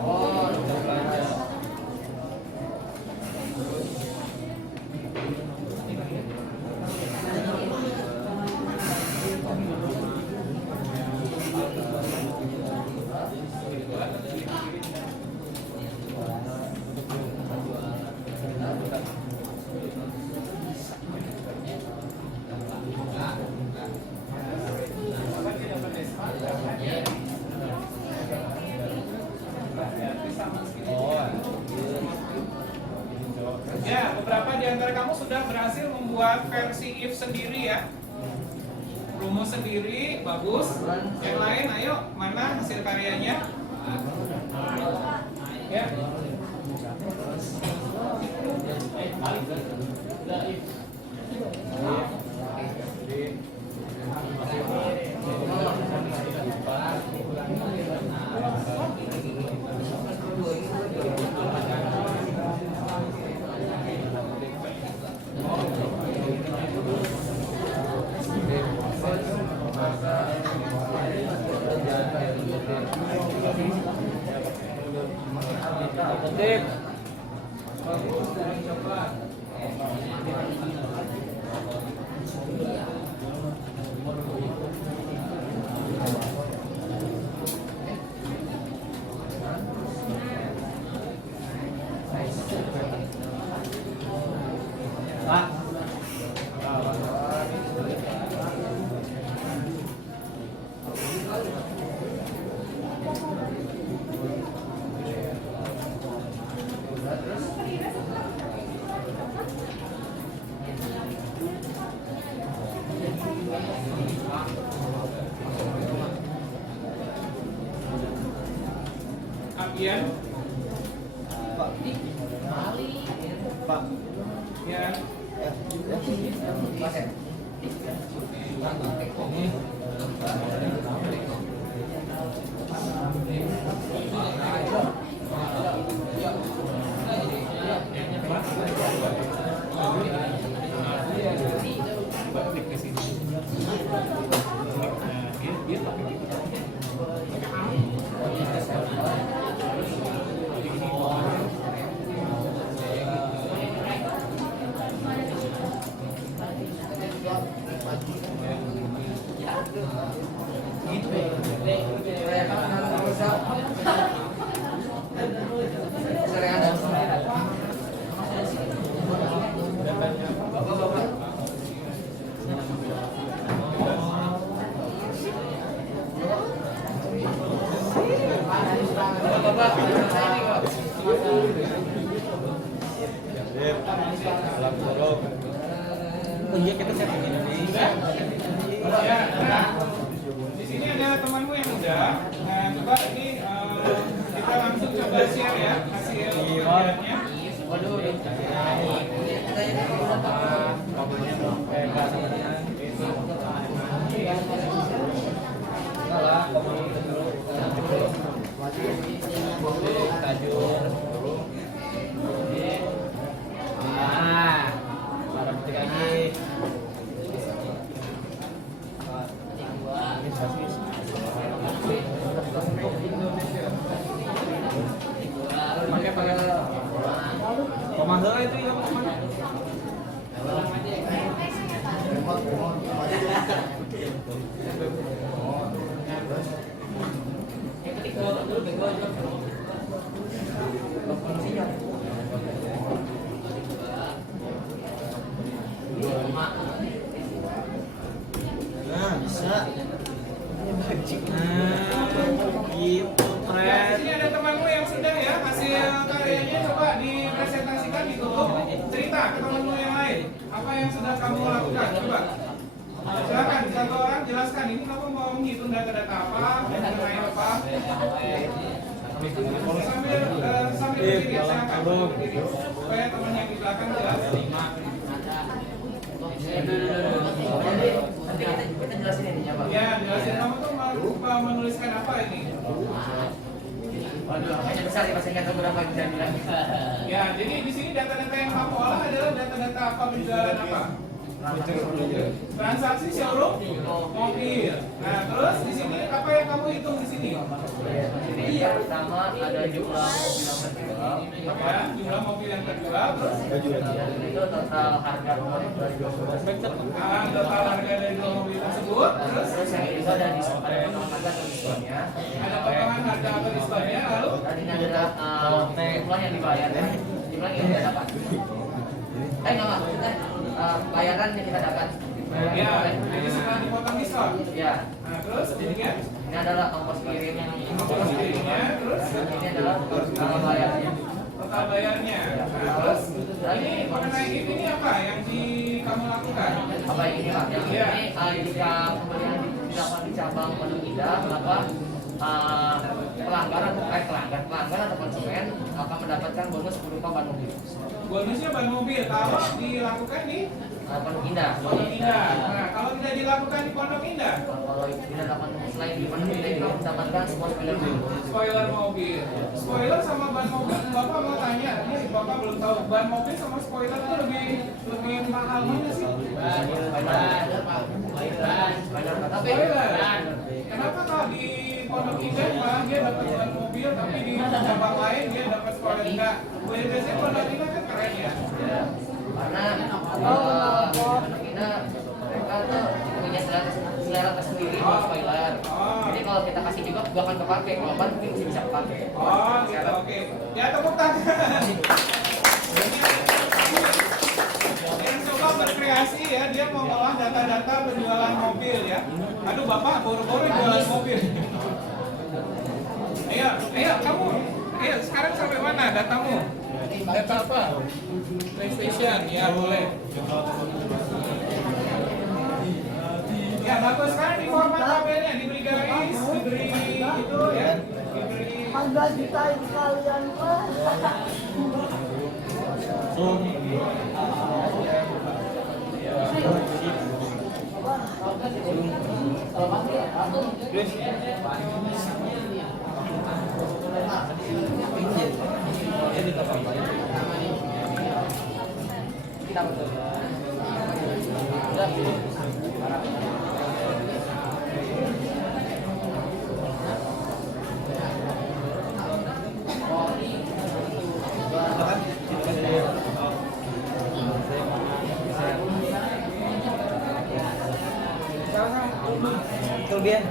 Ya, beberapa di antara kamu sudah berhasil membuat versi if sendiri ya. Rumus sendiri, bagus. Yang lain, ayo, mana hasil karyanya? Ya. Petik. Apian, Pak. ya. Iya kita siap Indonesia. Ya, nah, di sini ada temanmu yang udah. Nah, coba ini kita langsung coba share ya hasil kerjanya. Tajur. Nah, barang petik lagi. Pakai komando itu ya komando. Yang ketik dulu ini kamu mau menghitung data-data apa, mengenai apa? Sambil berdiri, silakan berdiri supaya teman yang di belakang jelas. Kita jelasin ininya, Pak. Ya, jelasin kamu tuh mau menuliskan apa ini? Waduh, hanya besar ya, masih nggak tahu berapa bisa bilang. Ya, jadi di sini data-data yang kamu olah adalah data-data apa, penjualan apa? Transaksi showroom mobil. Nah, terus di sini apa yang kamu hitung di sini? Jadi yang pertama ada jumlah mobil yang terjual. Ya, jumlah mobil yang terjual, terus Itu total harga rumah yang telah dijual. total harga dari dua mobil tersebut. Terus Terus yang itu ada diskon, ada potongan harga atau diskonnya. ada potongan harga atau diskonnya, lalu Dan ini adalah jumlah yang dibayar ya, jumlah yang kita dapat. Enggak, bayaran yang kita dapat. ya, jadi setelah dipotong diskon. Ya, Nah, terus kemudian ini adalah ongkos kirim yang ongkos kirimnya, terus ini adalah bayarnya. total bayarnya. Nah, terus ini mengenai ini apa yang kamu lakukan? Apa ini Pak? Yang Iya. ini jika pembelian dilakukan di cabang Pondok Indah, maka pelanggan atau konsumen akan mendapatkan bonus berupa ban mobil. Bonusnya ban mobil kalau dilakukan di Pondok Indah. Pondok Indah. Nah, kalau tidak dilakukan di Pondok Indah, Kalau tidak dapat selain di Pondok Indah itu mendapatkan semua spoiler mobil. spoiler mobil. Spoiler sama ban mobil, Bapak mau tanya, ini Bapak belum tahu ban mobil sama spoiler itu lebih mahal mana sih? Spoiler. Kenapa kalau di Pondok Indah malah dia dapat ban mobil, tapi di cabang lain dia dapat spoiler enggak? Biasanya Pondok Indah kan keren ya. Karena Pondok Indah mereka tuh punya selera tersendiri buat spoiler. Jadi kalau kita kasih juga gak akan kepake, kalau ban mungkin masih bisa kepake. Oh, gitu, oke. Ya, tepuk tangan. Yang coba berkreasi ya, dia mau ngolah data-data penjualan mobil ya. Aduh, Bapak boro-boro jualan mobil. Ayo, kamu. Ayo, sekarang sampai mana datamu? Data apa? PlayStation, ya boleh. Ya, bagus sekarang di format tabelnya, diberi garis, diberi itu ya, diberi. Anda jutain kalian, Pak. Kita betul. Kemudian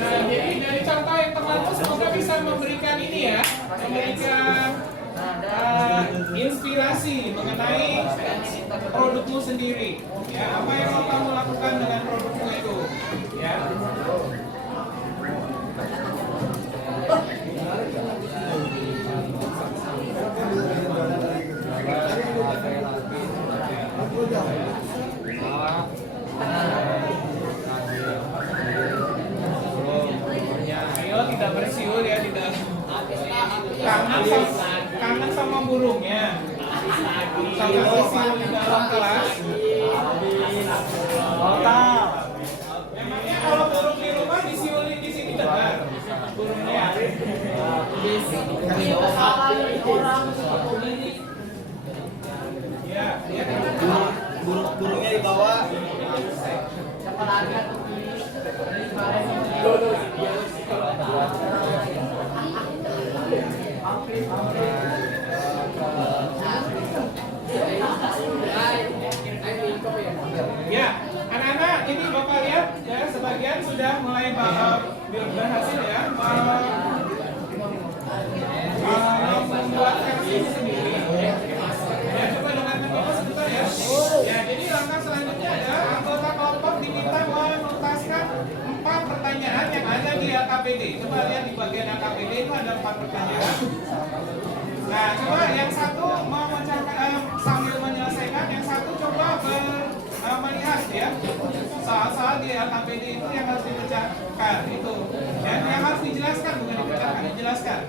Nah, jadi dari contoh yang temanmu semoga bisa memberikan ini ya, memberikan inspirasi mengenai produkmu sendiri. Ya, apa yang mau kamu lakukan dengan produkmu itu? Ya. Ayo tidak bersiul ya, tidak kangen sama burungnya. Sama bersiul di dalam kelas. total. Memangnya kalau burung di rumah disiulin di sini dengar burungnya. Ya, ya kan? Burungnya dibawa. Ya, anak-anak, ini Bapak lihat ya, sebagian sudah mulai berhasil ya membuat versi sendiri. Ya, coba dengarkan dulu sebentar ya. Ya, jadi langkah selanjutnya adalah anggota kelompok diminta menuntaskan 4 pertanyaan pertanyaan yang ada di LKPD. Coba lihat di bagian LKPD itu ada 4 pertanyaan. Nah, coba yang satu mau mencapai sambil menyelesaikan, yang satu coba melihat ya soal-soal di LKPD itu yang harus dipecahkan itu. Dan yang harus dijelaskan, bukan dipecahkan, dijelaskan.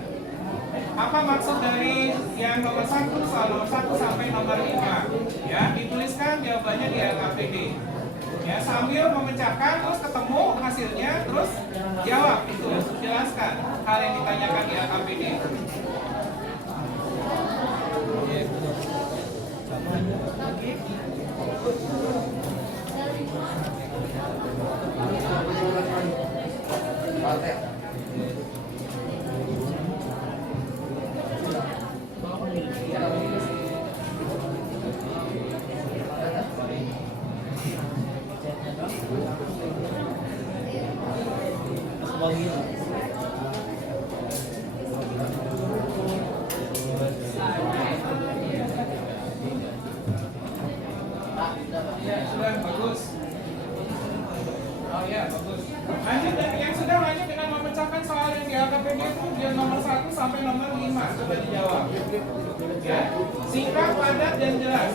Apa maksud dari yang nomor 1, soal nomor 1 sampai nomor 5? Ya, dituliskan jawabannya di LKPD. Ya, sambil memecahkan, terus ketemu hasilnya, terus jawab itu, jelaskan hal yang ditanyakan di LKPD. Ya, sudah bagus. Oh ya, bagus. Lanjut dan yang sudah lanjut dengan memecahkan soal yang di LKPD itu dia nomor 1 sampai nomor 5. Coba dijawab. Ya, singkat, padat dan jelas.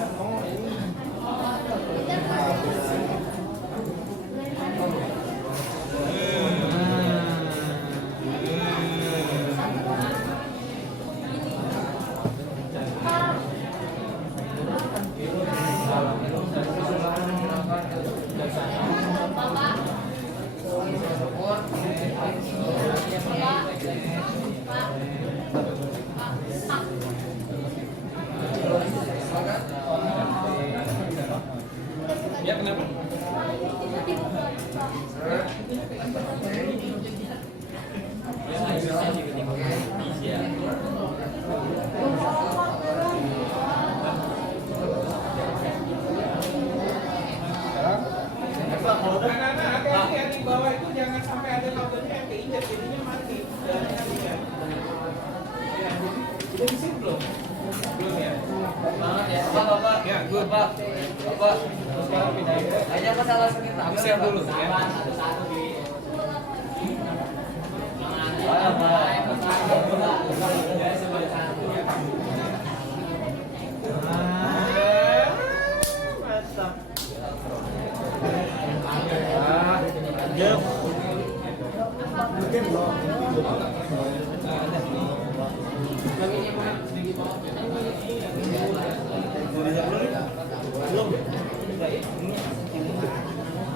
Ya, kenapa? Anak-anak hati-hati ya, di bawah itu jangan sampai ada kabelnya yang keinjak, jadinya mati. Ya, udah di sini belum? Belum ya? Ya, Bapak. Ya, good. Bapak. Sekarang pindahin. Hanya masalah sekitar. Share dulu ya.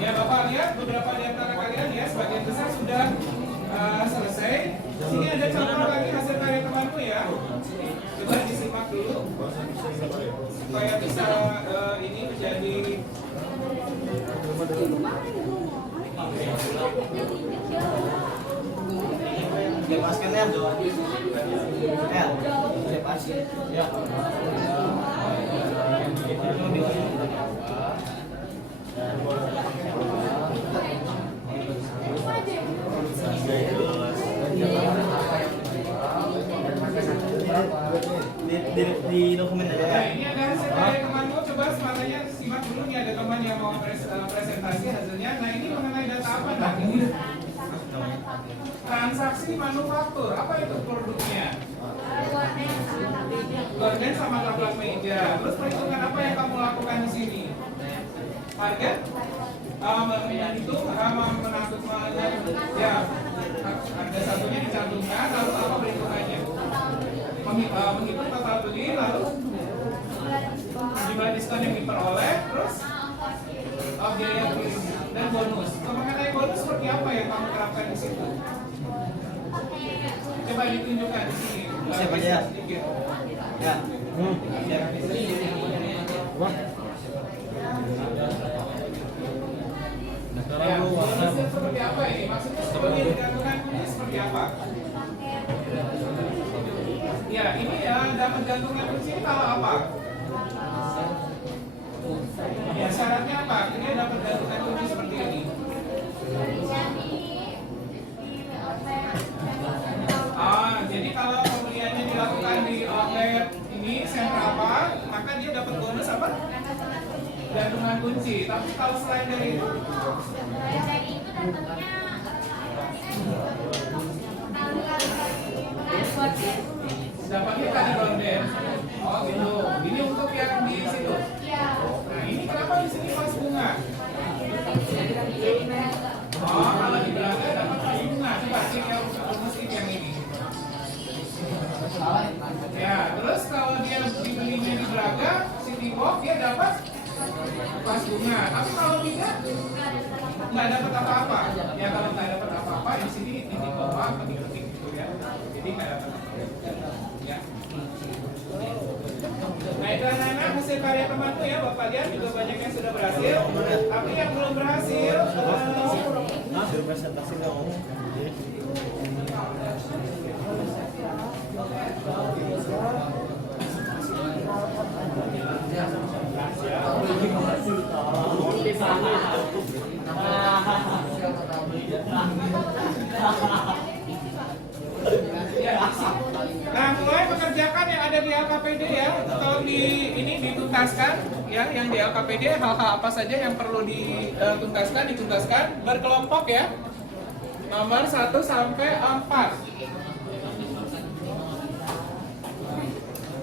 Ya, Bapak lihat beberapa di antara kalian ya sebagian besar sudah selesai. Sini ada contoh lagi hasil karya temanku ya. Coba disimak dulu supaya bisa ini menjadi Lepaskan ya. Lepasin. Ya. Di dokumen ada. Nah, ini ada hasil karya temanmu. Coba semuanya simak dulu nih, ada teman yang mau presentasi hasilnya. Nah, ini mengenai data apa nah? Ini transaksi manufaktur. Apa itu produknya? Gorden sama laplak meja. Terus perhitungan apa yang kamu lakukan di sini? Target? Menghitung, menakut ya. Ada satunya dicantumkan, lalu apa perhitungannya? Menghitung total beli, lalu jumlah diskon yang diperoleh, terus biaya beli dan bonus. Mengenai bonus seperti apa yang kamu terapkan di situ? Coba ditunjukkan di sini. Siapa aja? Sedikit. Ya. Ya, bonusnya seperti apa ini? Maksudnya seperti yang dikatakan ini seperti apa? Ya, ini ya dapat gantungan kunci ini kalau apa? Ya, syaratnya apa? Ini dapat gantungan kunci seperti ini. Jadi kalau pembeliannya dilakukan di outlet ini sentra apa, maka dia dapat bonus apa? Gantungan kunci. Tapi kalau selain dari itu, penting-penting gitu ya. Jadi kayak ya. Nah itu anak-anak hasil karya temanku ya, Bapak lihat juga banyak yang sudah berhasil. Tapi yang belum berhasil, presentasi dong. nah mulai pekerjakan yang ada di LKPD ya, tolong ini dituntaskan ya, yang di LKPD hal-hal apa saja yang perlu dituntaskan berkelompok ya, nomor 1 sampai 4.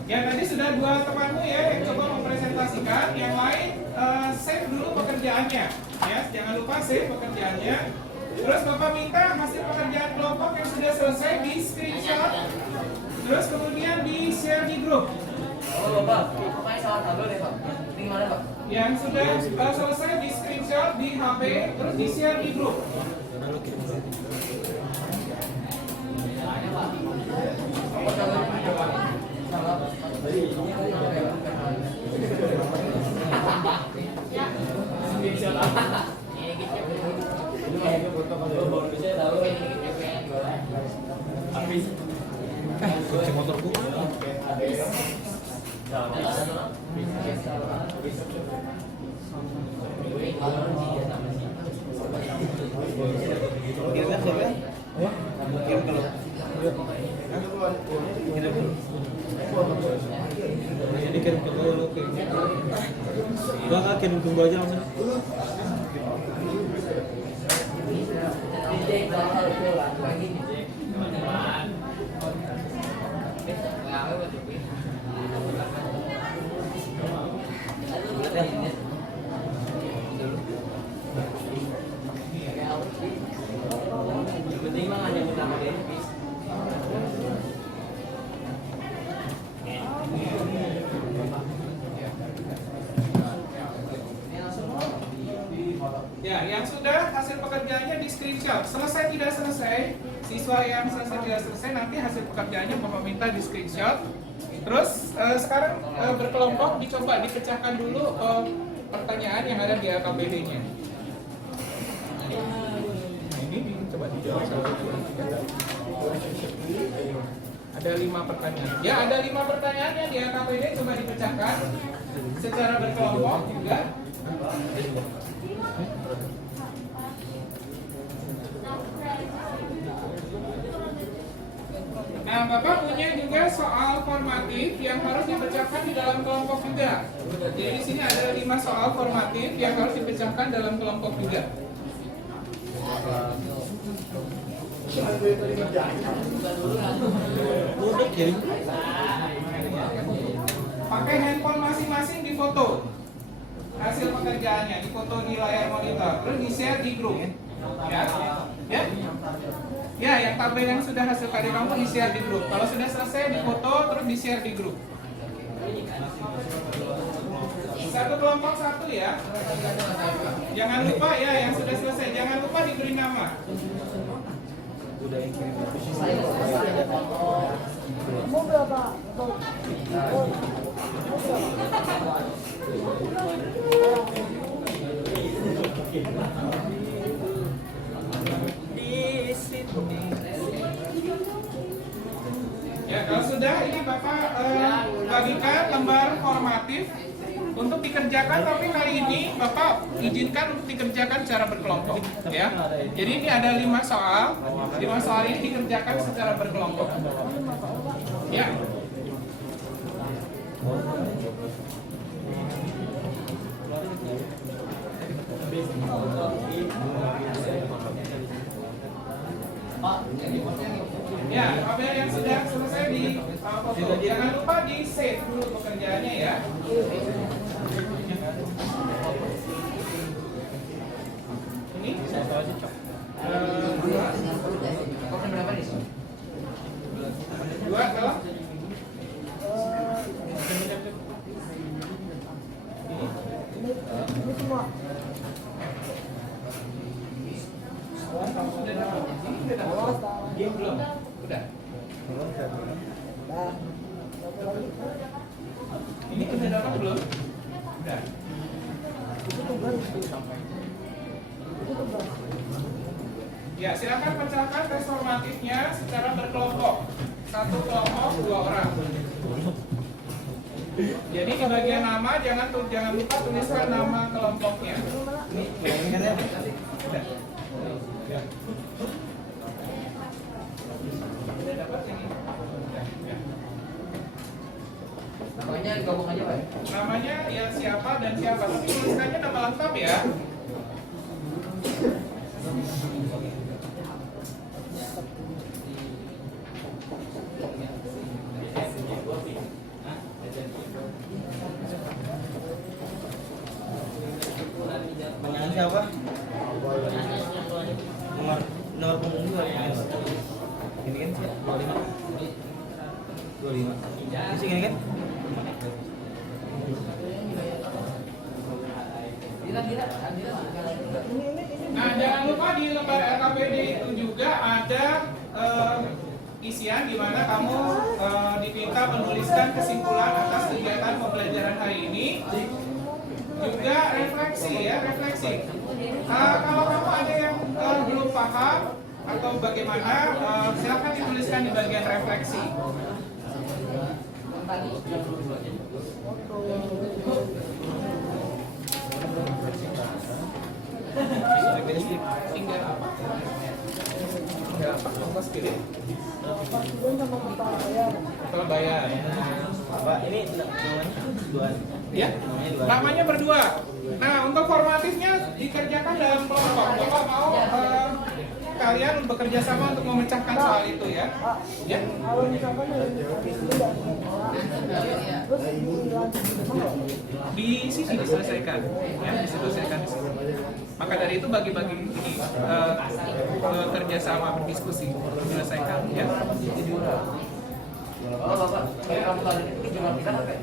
Ya tadi sudah 2 temanmu ya yang coba mempresentasikan, yang lain save dulu pekerjaannya ya, jangan lupa save pekerjaannya. Terus Bapak minta hasil pekerjaan kelompok yang sudah selesai di screenshot, terus kemudian di share di grup. Oh Bapak, pokoknya salah tabel deh Pak. Ini gimana Pak? Yang sudah selesai di screenshot di HP, terus di share di grup. Apa tabelnya? Motorku. Kirimnya siapa ya? Kirim kalau. Jadi kirim ke gue, lu kirim. Enggak kak, kirim ke gue aja langsung. Ya, yang sudah hasil pekerjaannya di screenshot. Selesai tidak selesai, siswa yang selesai tidak selesai nanti hasil pekerjaannya Bapak minta di screenshot. Terus sekarang berkelompok dicoba dipecahkan dulu pertanyaan yang ada di LKPD-nya. Ini coba dijawab satu. Ada 5 pertanyaan. Ya, ada 5 pertanyaan yang di LKPD, coba dipecahkan secara berkelompok juga. Nah, Bapak punya juga soal formatif yang harus dipecahkan di dalam kelompok juga. Jadi di sini ada 5 soal formatif yang harus dipecahkan dalam kelompok juga. Pakai handphone masing-masing difoto hasil pekerjaannya, difoto di layar monitor, terus di-share di grup. Ya, ya. Ya, yang tabel yang sudah hasil karya kamu di-share di grup. Kalau sudah selesai difoto terus di-share di grup. Satu kelompok satu ya. Jangan lupa ya yang sudah selesai, jangan lupa diberi nama. Mau berapa? Ya, kalau sudah ini Bapak bagikan lembar formatif untuk dikerjakan, tapi kali ini Bapak izinkan untuk dikerjakan secara berkelompok ya. Jadi ini ada 5 soal. 5 soal ini dikerjakan secara berkelompok. Ya. Ya, tabel yang sudah selesai di foto. Jangan lupa di save dulu pekerjaannya ya. Ini Koknya berapa nih? 2 kalau Ini semua. sudah Belum. Udah. Nah, satu lagi. Ini udah dapat belum? Udah. Itu tugas. Itu tugas. Ya, silakan pecahkan tes formatifnya secara berkelompok. Satu kelompok 2 orang. Jadi di bagian nama jangan lupa tuliskan nama kelompoknya. Udah. Ya. Udah dapat ini. Udah, ya. Namanya gabung aja, Pak. Namanya ya siapa dan siapa. Tapi tuliskannya nama lengkap ya. Panjangan siapa? Nomor punggung juga ini. Ini kan sih 25. 25. Ini sih ini kan? Nah, jangan lupa di lembar LKPD itu juga ada isian di mana kamu diminta menuliskan kesimpulan atas kegiatan pembelajaran hari ini. Juga refleksi ya, refleksi. Kalau kamu ada yang belum paham atau bagaimana, silakan dituliskan di bagian refleksi. Tinggal apa? Tinggal apa? Ongkos kirim. Pasien sama total bayar. Total bayar. Apa? Ini namanya dua. Ya, namanya berdua. Nah, untuk formatifnya dikerjakan dalam kelompok. Bapak mau kalian bekerja sama untuk memecahkan soal itu ya. Ya. Kalau misalkan yang tidak terus Di sini diselesaikan, ya, diselesaikan di sini. Maka dari itu bagi-bagi ini kerja sama berdiskusi menyelesaikan, ya. Oh, Bapak, kayak kamu tadi itu cuma kita apa?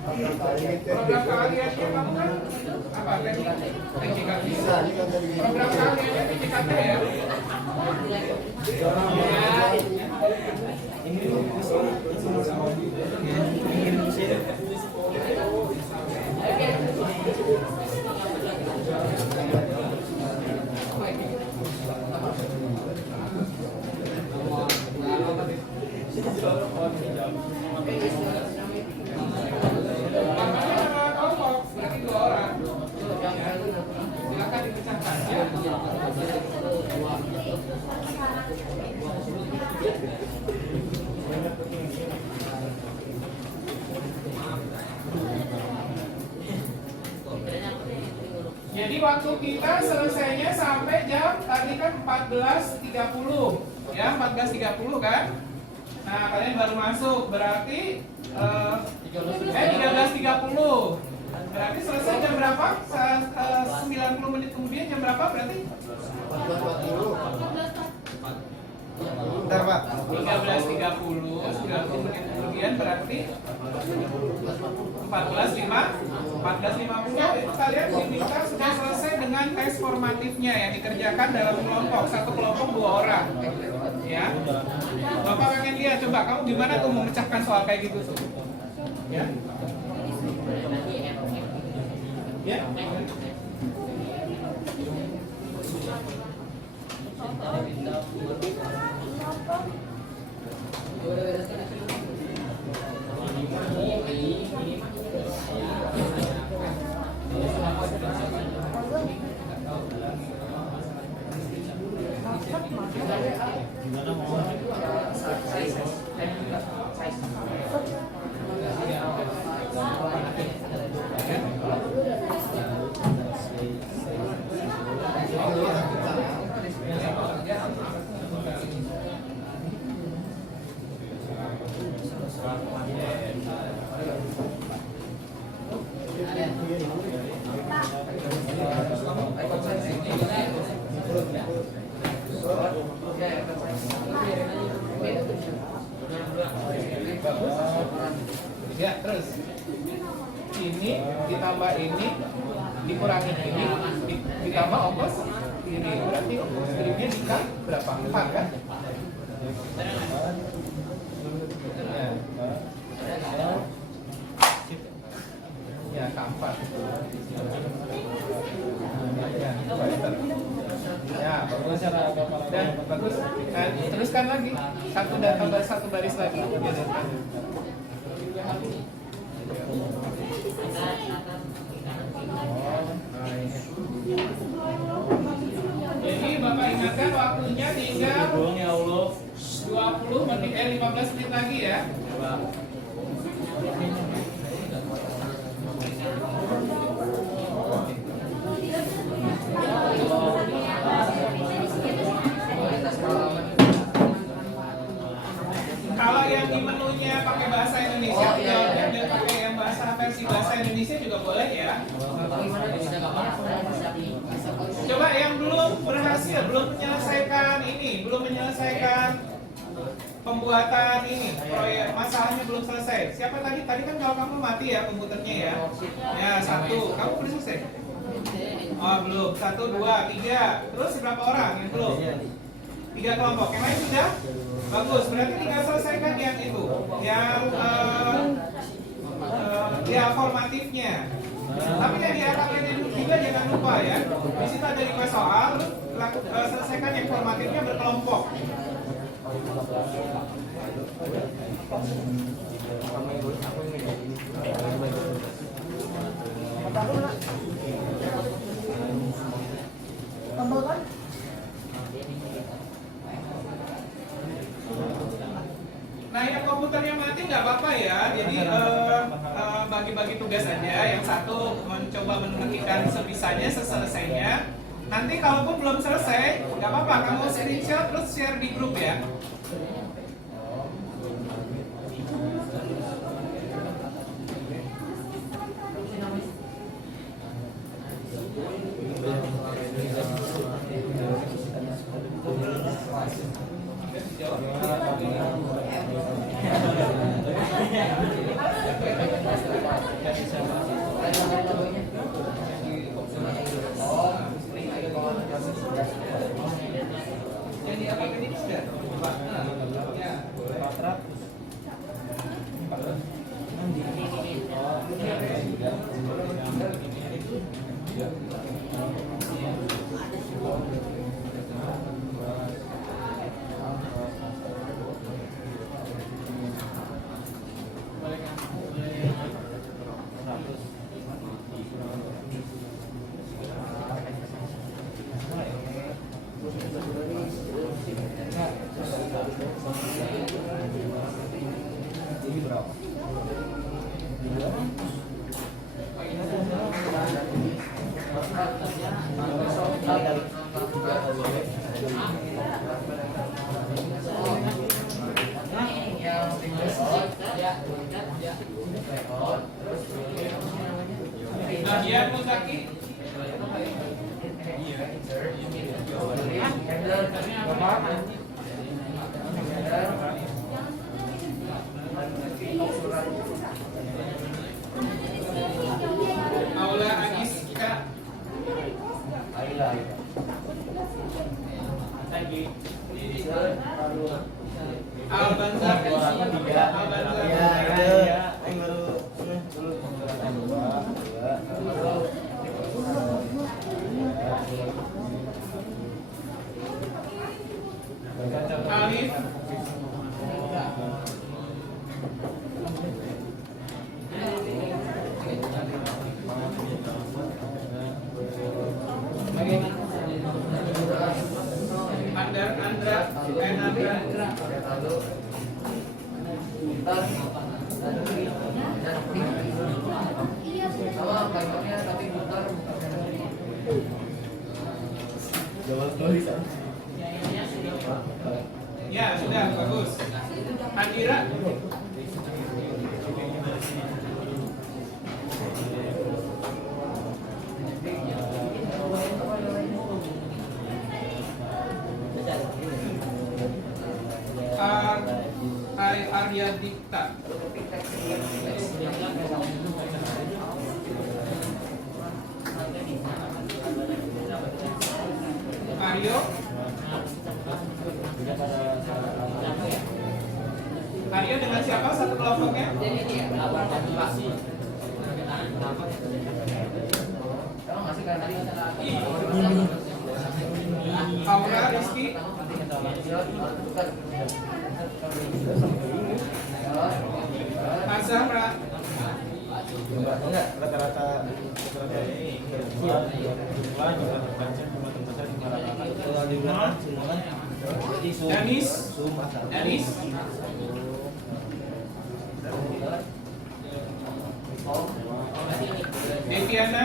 Program keahliannya kamu kan apa? TJKT. Program keahliannya TJKT ya. Namanya nama kelompok, berarti 2 orang. Silakan dipecahkan ya. Jadi waktu kita selesainya sampai jam tadi kan 14.30 ya, 14.30 kan. Nah, kalian baru masuk berarti 13.30. Berarti selesai jam berapa? 90 menit kemudian jam berapa berarti? Bentar, Pak. 13.30, 90 menit kemudian berarti 14.50 itu kalian diminta sudah selesai dengan tes formatifnya yang dikerjakan dalam kelompok, satu kelompok 2 orang. Ya. Bapak pengen lihat, coba kamu gimana tuh memecahkan soal kayak gitu tuh. Ya. Ya. Ya, terus ini ditambah ini dikurangi ini ditambah ongkos Ini berarti skripnya nikah berapa? 4 kan? Ya, keempat. Ya, bagus. Dan bagus. Teruskan lagi. Satu baris lagi. Jadi Bapak ingatkan waktunya tinggal 15 menit lagi ya. Kalau yang di menunya pakai bahasa Indonesia, dan pakai yang versi bahasa Indonesia juga boleh ya. Coba yang belum berhasil, belum menyelesaikan pembuatan ini, proyek masalahnya belum selesai. Siapa tadi? Tadi kan kalau kamu mati ya komputernya ya. Ya, 1. Kamu udah selesai? Oh, belum. 1, 2, 3. Terus berapa orang yang belum? 3 kelompok. Yang lain sudah? Bagus. Berarti tinggal selesaikan yang itu, yang ya formatifnya. Tapi yang di AKPD juga jangan lupa ya. Di situ ada 5 soal. Selesaikan yang formatifnya berkelompok. Tambahkan. Nah, yang komputernya mati nggak apa-apa ya. Jadi bagi-bagi tugas aja. Yang satu mencoba menemukan sebisanya, seselesainya. Nanti kalaupun belum selesai, nggak apa-apa. Kamu screenshot terus share di grup ya. Jadi apa ini sudah? Ya, boleh. 5 Aryo. Aryo dengan siapa satu kelompoknya? Aura, Rizky. Azahra. Enggak, rata-rata ini jumlah baca cuma terbesar 500. Kalau di belakang semua Danis. Danis. Deviana.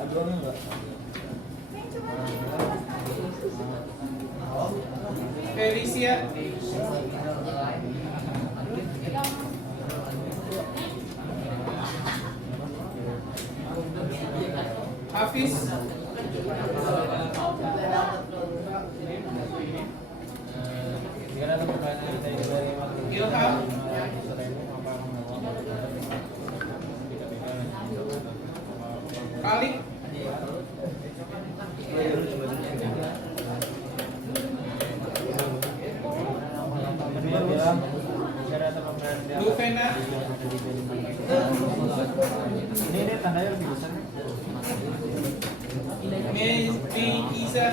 aduannya enggak. Felicia. Hafiz. Ilham. Khalid. Luvena. Ini tandanya lebih besar. Meiza.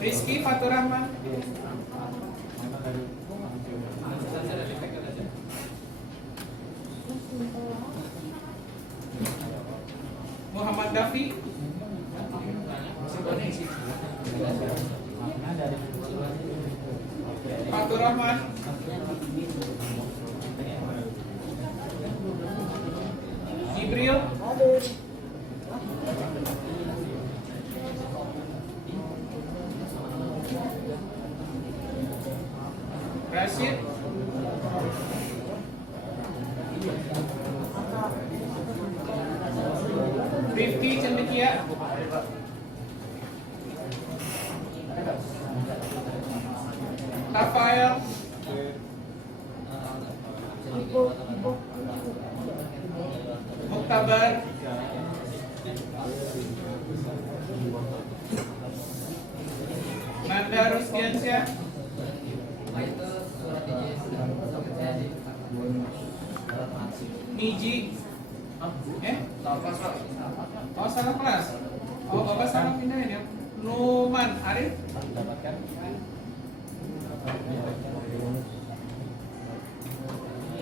Rizky Fatur Rahman. Muhammad Dafi. Fatur Rahman. Jibril. Rashid. Rifki Cendekia. Rafael. Muktabar. Nanda Rusdiansyah. Niji. Oh, salah kelas. Oh, Bapak salah pindahin ya. Numan Arif.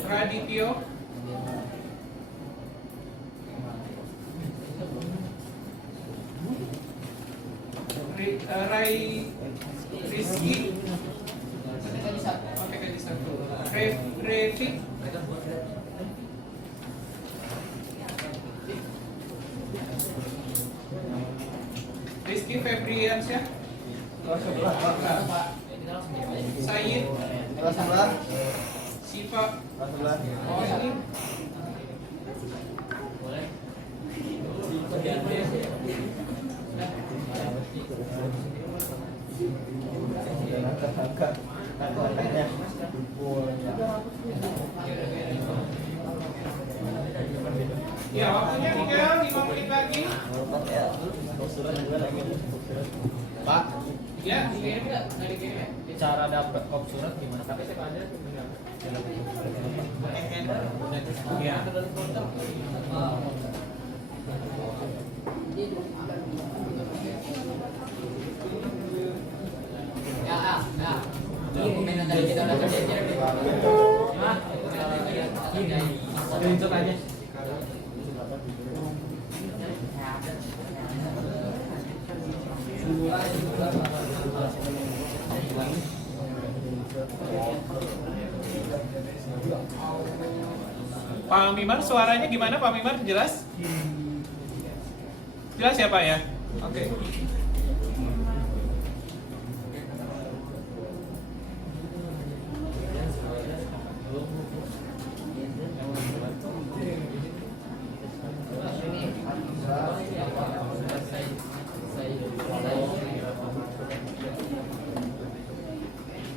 Radityo. Rai Rizky. Oke, gaji satu. Refik. Rizky Febriansyah. Said. Siva. Oh, ini. Ya, waktunya tinggal 5 menit lagi. Pak, Ya, dikirim nggak? Nggak dikirim ya? cara dapat kop surat gimana? Pak? Ya. Dokumen yang tadi kita udah kerjain. Tunjuk aja. Pak Mimar, suaranya gimana Pak Mimar? Jelas? Jelas ya Pak ya? Oke.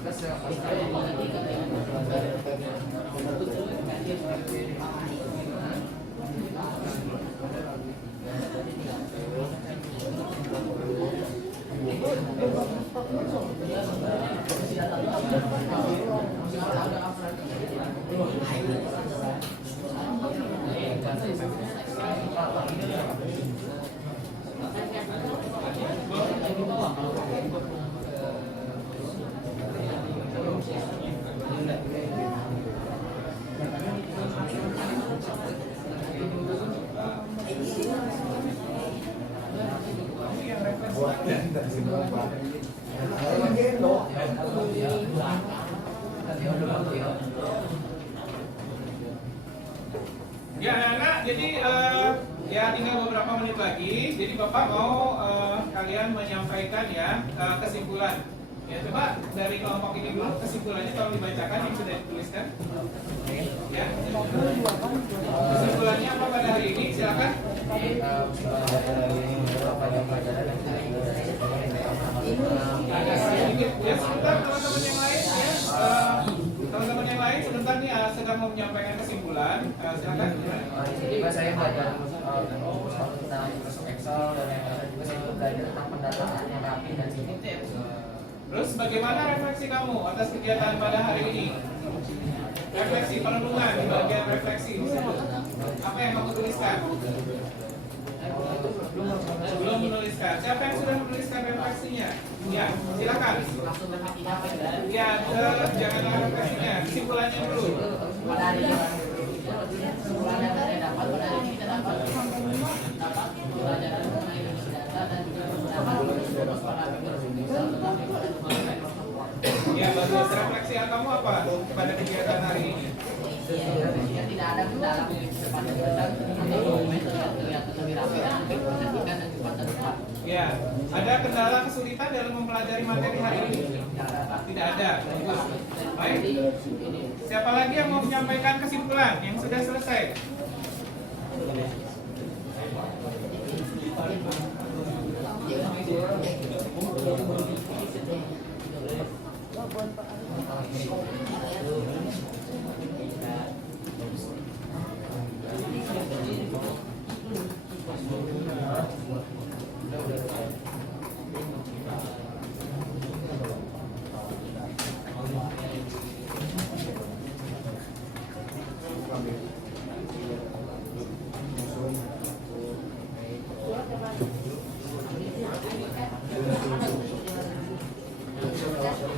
Terus Ya anak-anak, jadi ya tinggal beberapa menit lagi. Jadi Bapak mau kalian menyampaikan ya kesimpulan. Ya coba dari kelompok ini dulu kesimpulannya tolong dibacakan yang sudah dituliskan. Ya. Kesimpulannya apa pada hari ini? Silakan. Ada sedikit ya sebentar teman-teman yang lain ya. Teman-teman yang lain sebentar nih sedang mau menyampaikan kesimpulan. Silakan. Di sini juga saya belajar tentang Microsoft Excel dan yang lain juga saya belajar tentang pendataan yang rapi dan sistematis. Terus bagaimana refleksi kamu atas kegiatan pada hari ini? Refleksi perenungan di bagian refleksi. Apa yang kamu tuliskan? Belum menuliskan. Siapa yang sudah menuliskan refleksinya? Ya, silakan. Ya, jangan refleksinya. Kesimpulannya dulu. Pada hari ini, kesimpulan yang saya dapat pada hari ini kita dapat pelajaran mengenai data dan juga menggunakan Ya, bagus. Refleksi kamu apa pada kegiatan hari ini? tidak ada kendala di depan dan dokumen terlihat lebih rapi dan memperhatikan dan cepat dan tepat. Ya, ada kendala kesulitan dalam mempelajari materi hari ini? Tidak ada. Bagus. Baik. Siapa lagi yang mau menyampaikan kesimpulan yang sudah selesai?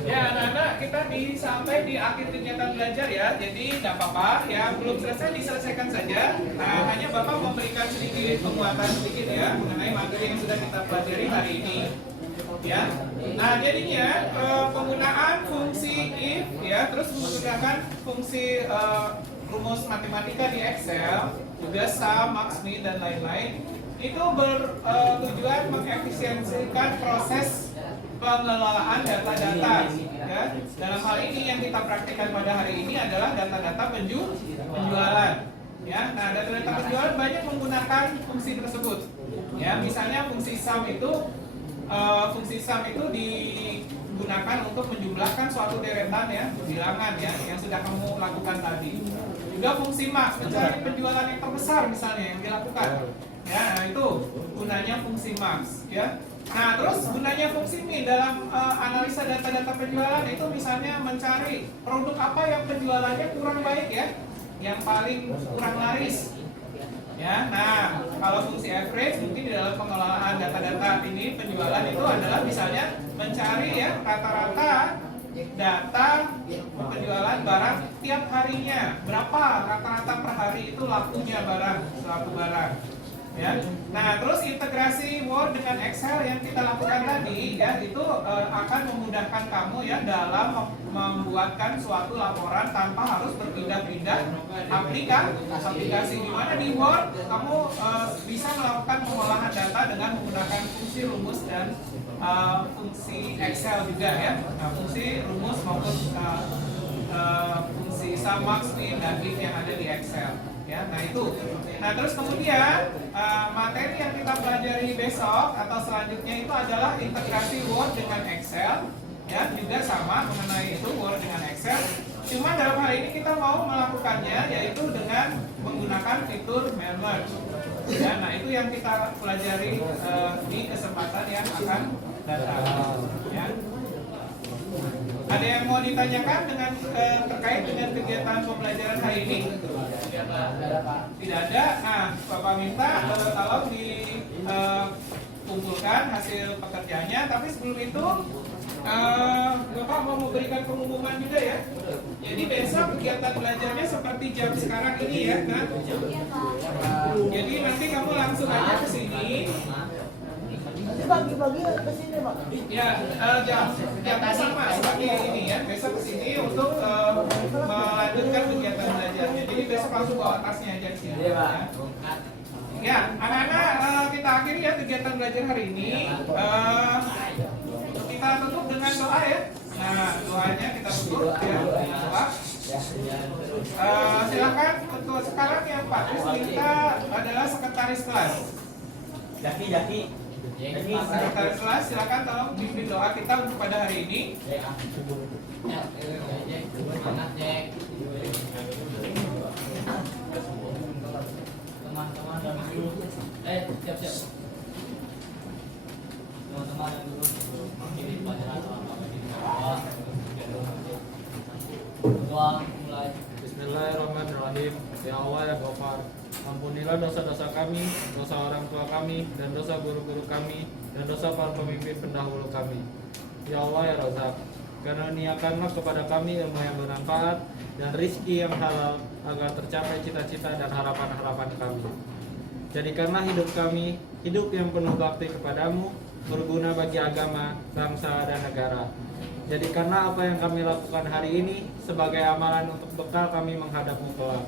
Ya anak-anak, kita sampai di akhir kegiatan belajar ya. Jadi tidak apa-apa ya, belum selesai diselesaikan saja. Nah, hanya Bapak memberikan sedikit penguatan sedikit ya mengenai materi yang sudah kita pelajari hari ini. Ya. Nah, jadinya penggunaan fungsi if ya, terus menggunakan fungsi rumus matematika di Excel, juga sum, max, min dan lain-lain. Itu bertujuan mengefisiensikan proses pengelolaan data-data ya. Dalam hal ini yang kita praktikkan pada hari ini adalah data-data penjualan ya. Nah, data-data penjualan banyak menggunakan fungsi tersebut ya. Misalnya fungsi sum itu digunakan untuk menjumlahkan suatu deretan ya, bilangan ya, yang sudah kamu lakukan tadi. Juga fungsi max, mencari penjualan yang terbesar misalnya yang dilakukan ya. Nah, itu gunanya fungsi max ya. Nah, terus gunanya fungsi min dalam analisa data-data penjualan itu misalnya mencari produk apa yang penjualannya kurang baik ya, yang paling kurang laris. Ya, nah kalau fungsi average mungkin di dalam pengelolaan data-data ini penjualan itu adalah misalnya mencari ya rata-rata data penjualan barang tiap harinya, berapa rata-rata per hari itu lakunya suatu barang. Ya. Nah, terus integrasi Word dengan Excel yang kita lakukan tadi ya, itu akan memudahkan kamu ya dalam membuatkan suatu laporan tanpa harus berpindah-pindah aplikasi. Di mana di Word kamu bisa melakukan pengolahan data dengan menggunakan fungsi rumus dan fungsi Excel juga ya. Nah, fungsi rumus maupun fungsi sum, max, min dan if yang ada di Excel. Ya, nah itu. Nah terus kemudian materi yang kita pelajari besok atau selanjutnya itu adalah integrasi Word dengan Excel. Ya, juga sama mengenai itu Word dengan Excel. Cuma dalam hal ini kita mau melakukannya yaitu dengan menggunakan fitur merge. Ya, nah itu yang kita pelajari di kesempatan yang akan datang. Ya. Ada yang mau ditanyakan dengan terkait dengan kegiatan pembelajaran hari ini? Tidak ada. Nah, Bapak minta tolong dikumpulkan hasil pekerjaannya. Tapi sebelum itu, Bapak mau memberikan pengumuman juga ya. Jadi besok kegiatan belajarnya seperti jam sekarang ini ya, kan? Jadi nanti kamu langsung aja ke sini. Bagi-bagi ke sini, Pak. Ya, jam sama seperti ini ya. Besok ke sini untuk melanjutkan kegiatan belajarnya. Jadi jadi besok langsung bawa tasnya aja di sini. Iya, Pak. Ya, anak-anak kita akhiri ya kegiatan belajar hari ini. Kita tutup dengan doa ya. Nah, doanya kita tutup ya dengan doa. Silakan untuk sekarang yang Pak kita adalah sekretaris kelas. Jaki. Sekretaris kelas silakan tolong pimpin doa kita untuk pada hari ini. Teman-teman dan guru, siap. Teman-teman dan guru, mengakhiri pelajaran selama ini. Doa mulai. Bismillahirrahmanirrahim. Ya Allah ya Ghaffar, ampunilah dosa-dosa kami, dosa orang tua kami, dan dosa guru-guru kami, dan dosa para pemimpin pendahulu kami. Ya Allah ya Razak, karuniakanlah kepada kami ilmu yang bermanfaat dan rizki yang halal agar tercapai cita-cita dan harapan-harapan kami. Jadikanlah hidup kami hidup yang penuh bakti kepadamu, berguna bagi agama, bangsa, dan negara. Jadikanlah apa yang kami lakukan hari ini sebagai amalan untuk bekal kami menghadapmu kelak.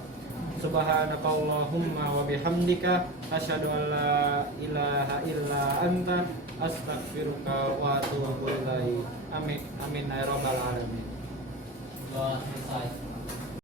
Subhanakallahumma wa bihamdika asyhadu an la ilaha illa anta astaghfiruka wa atubu ilaik. Amin. Amin ya rabbal alamin. Doa selesai.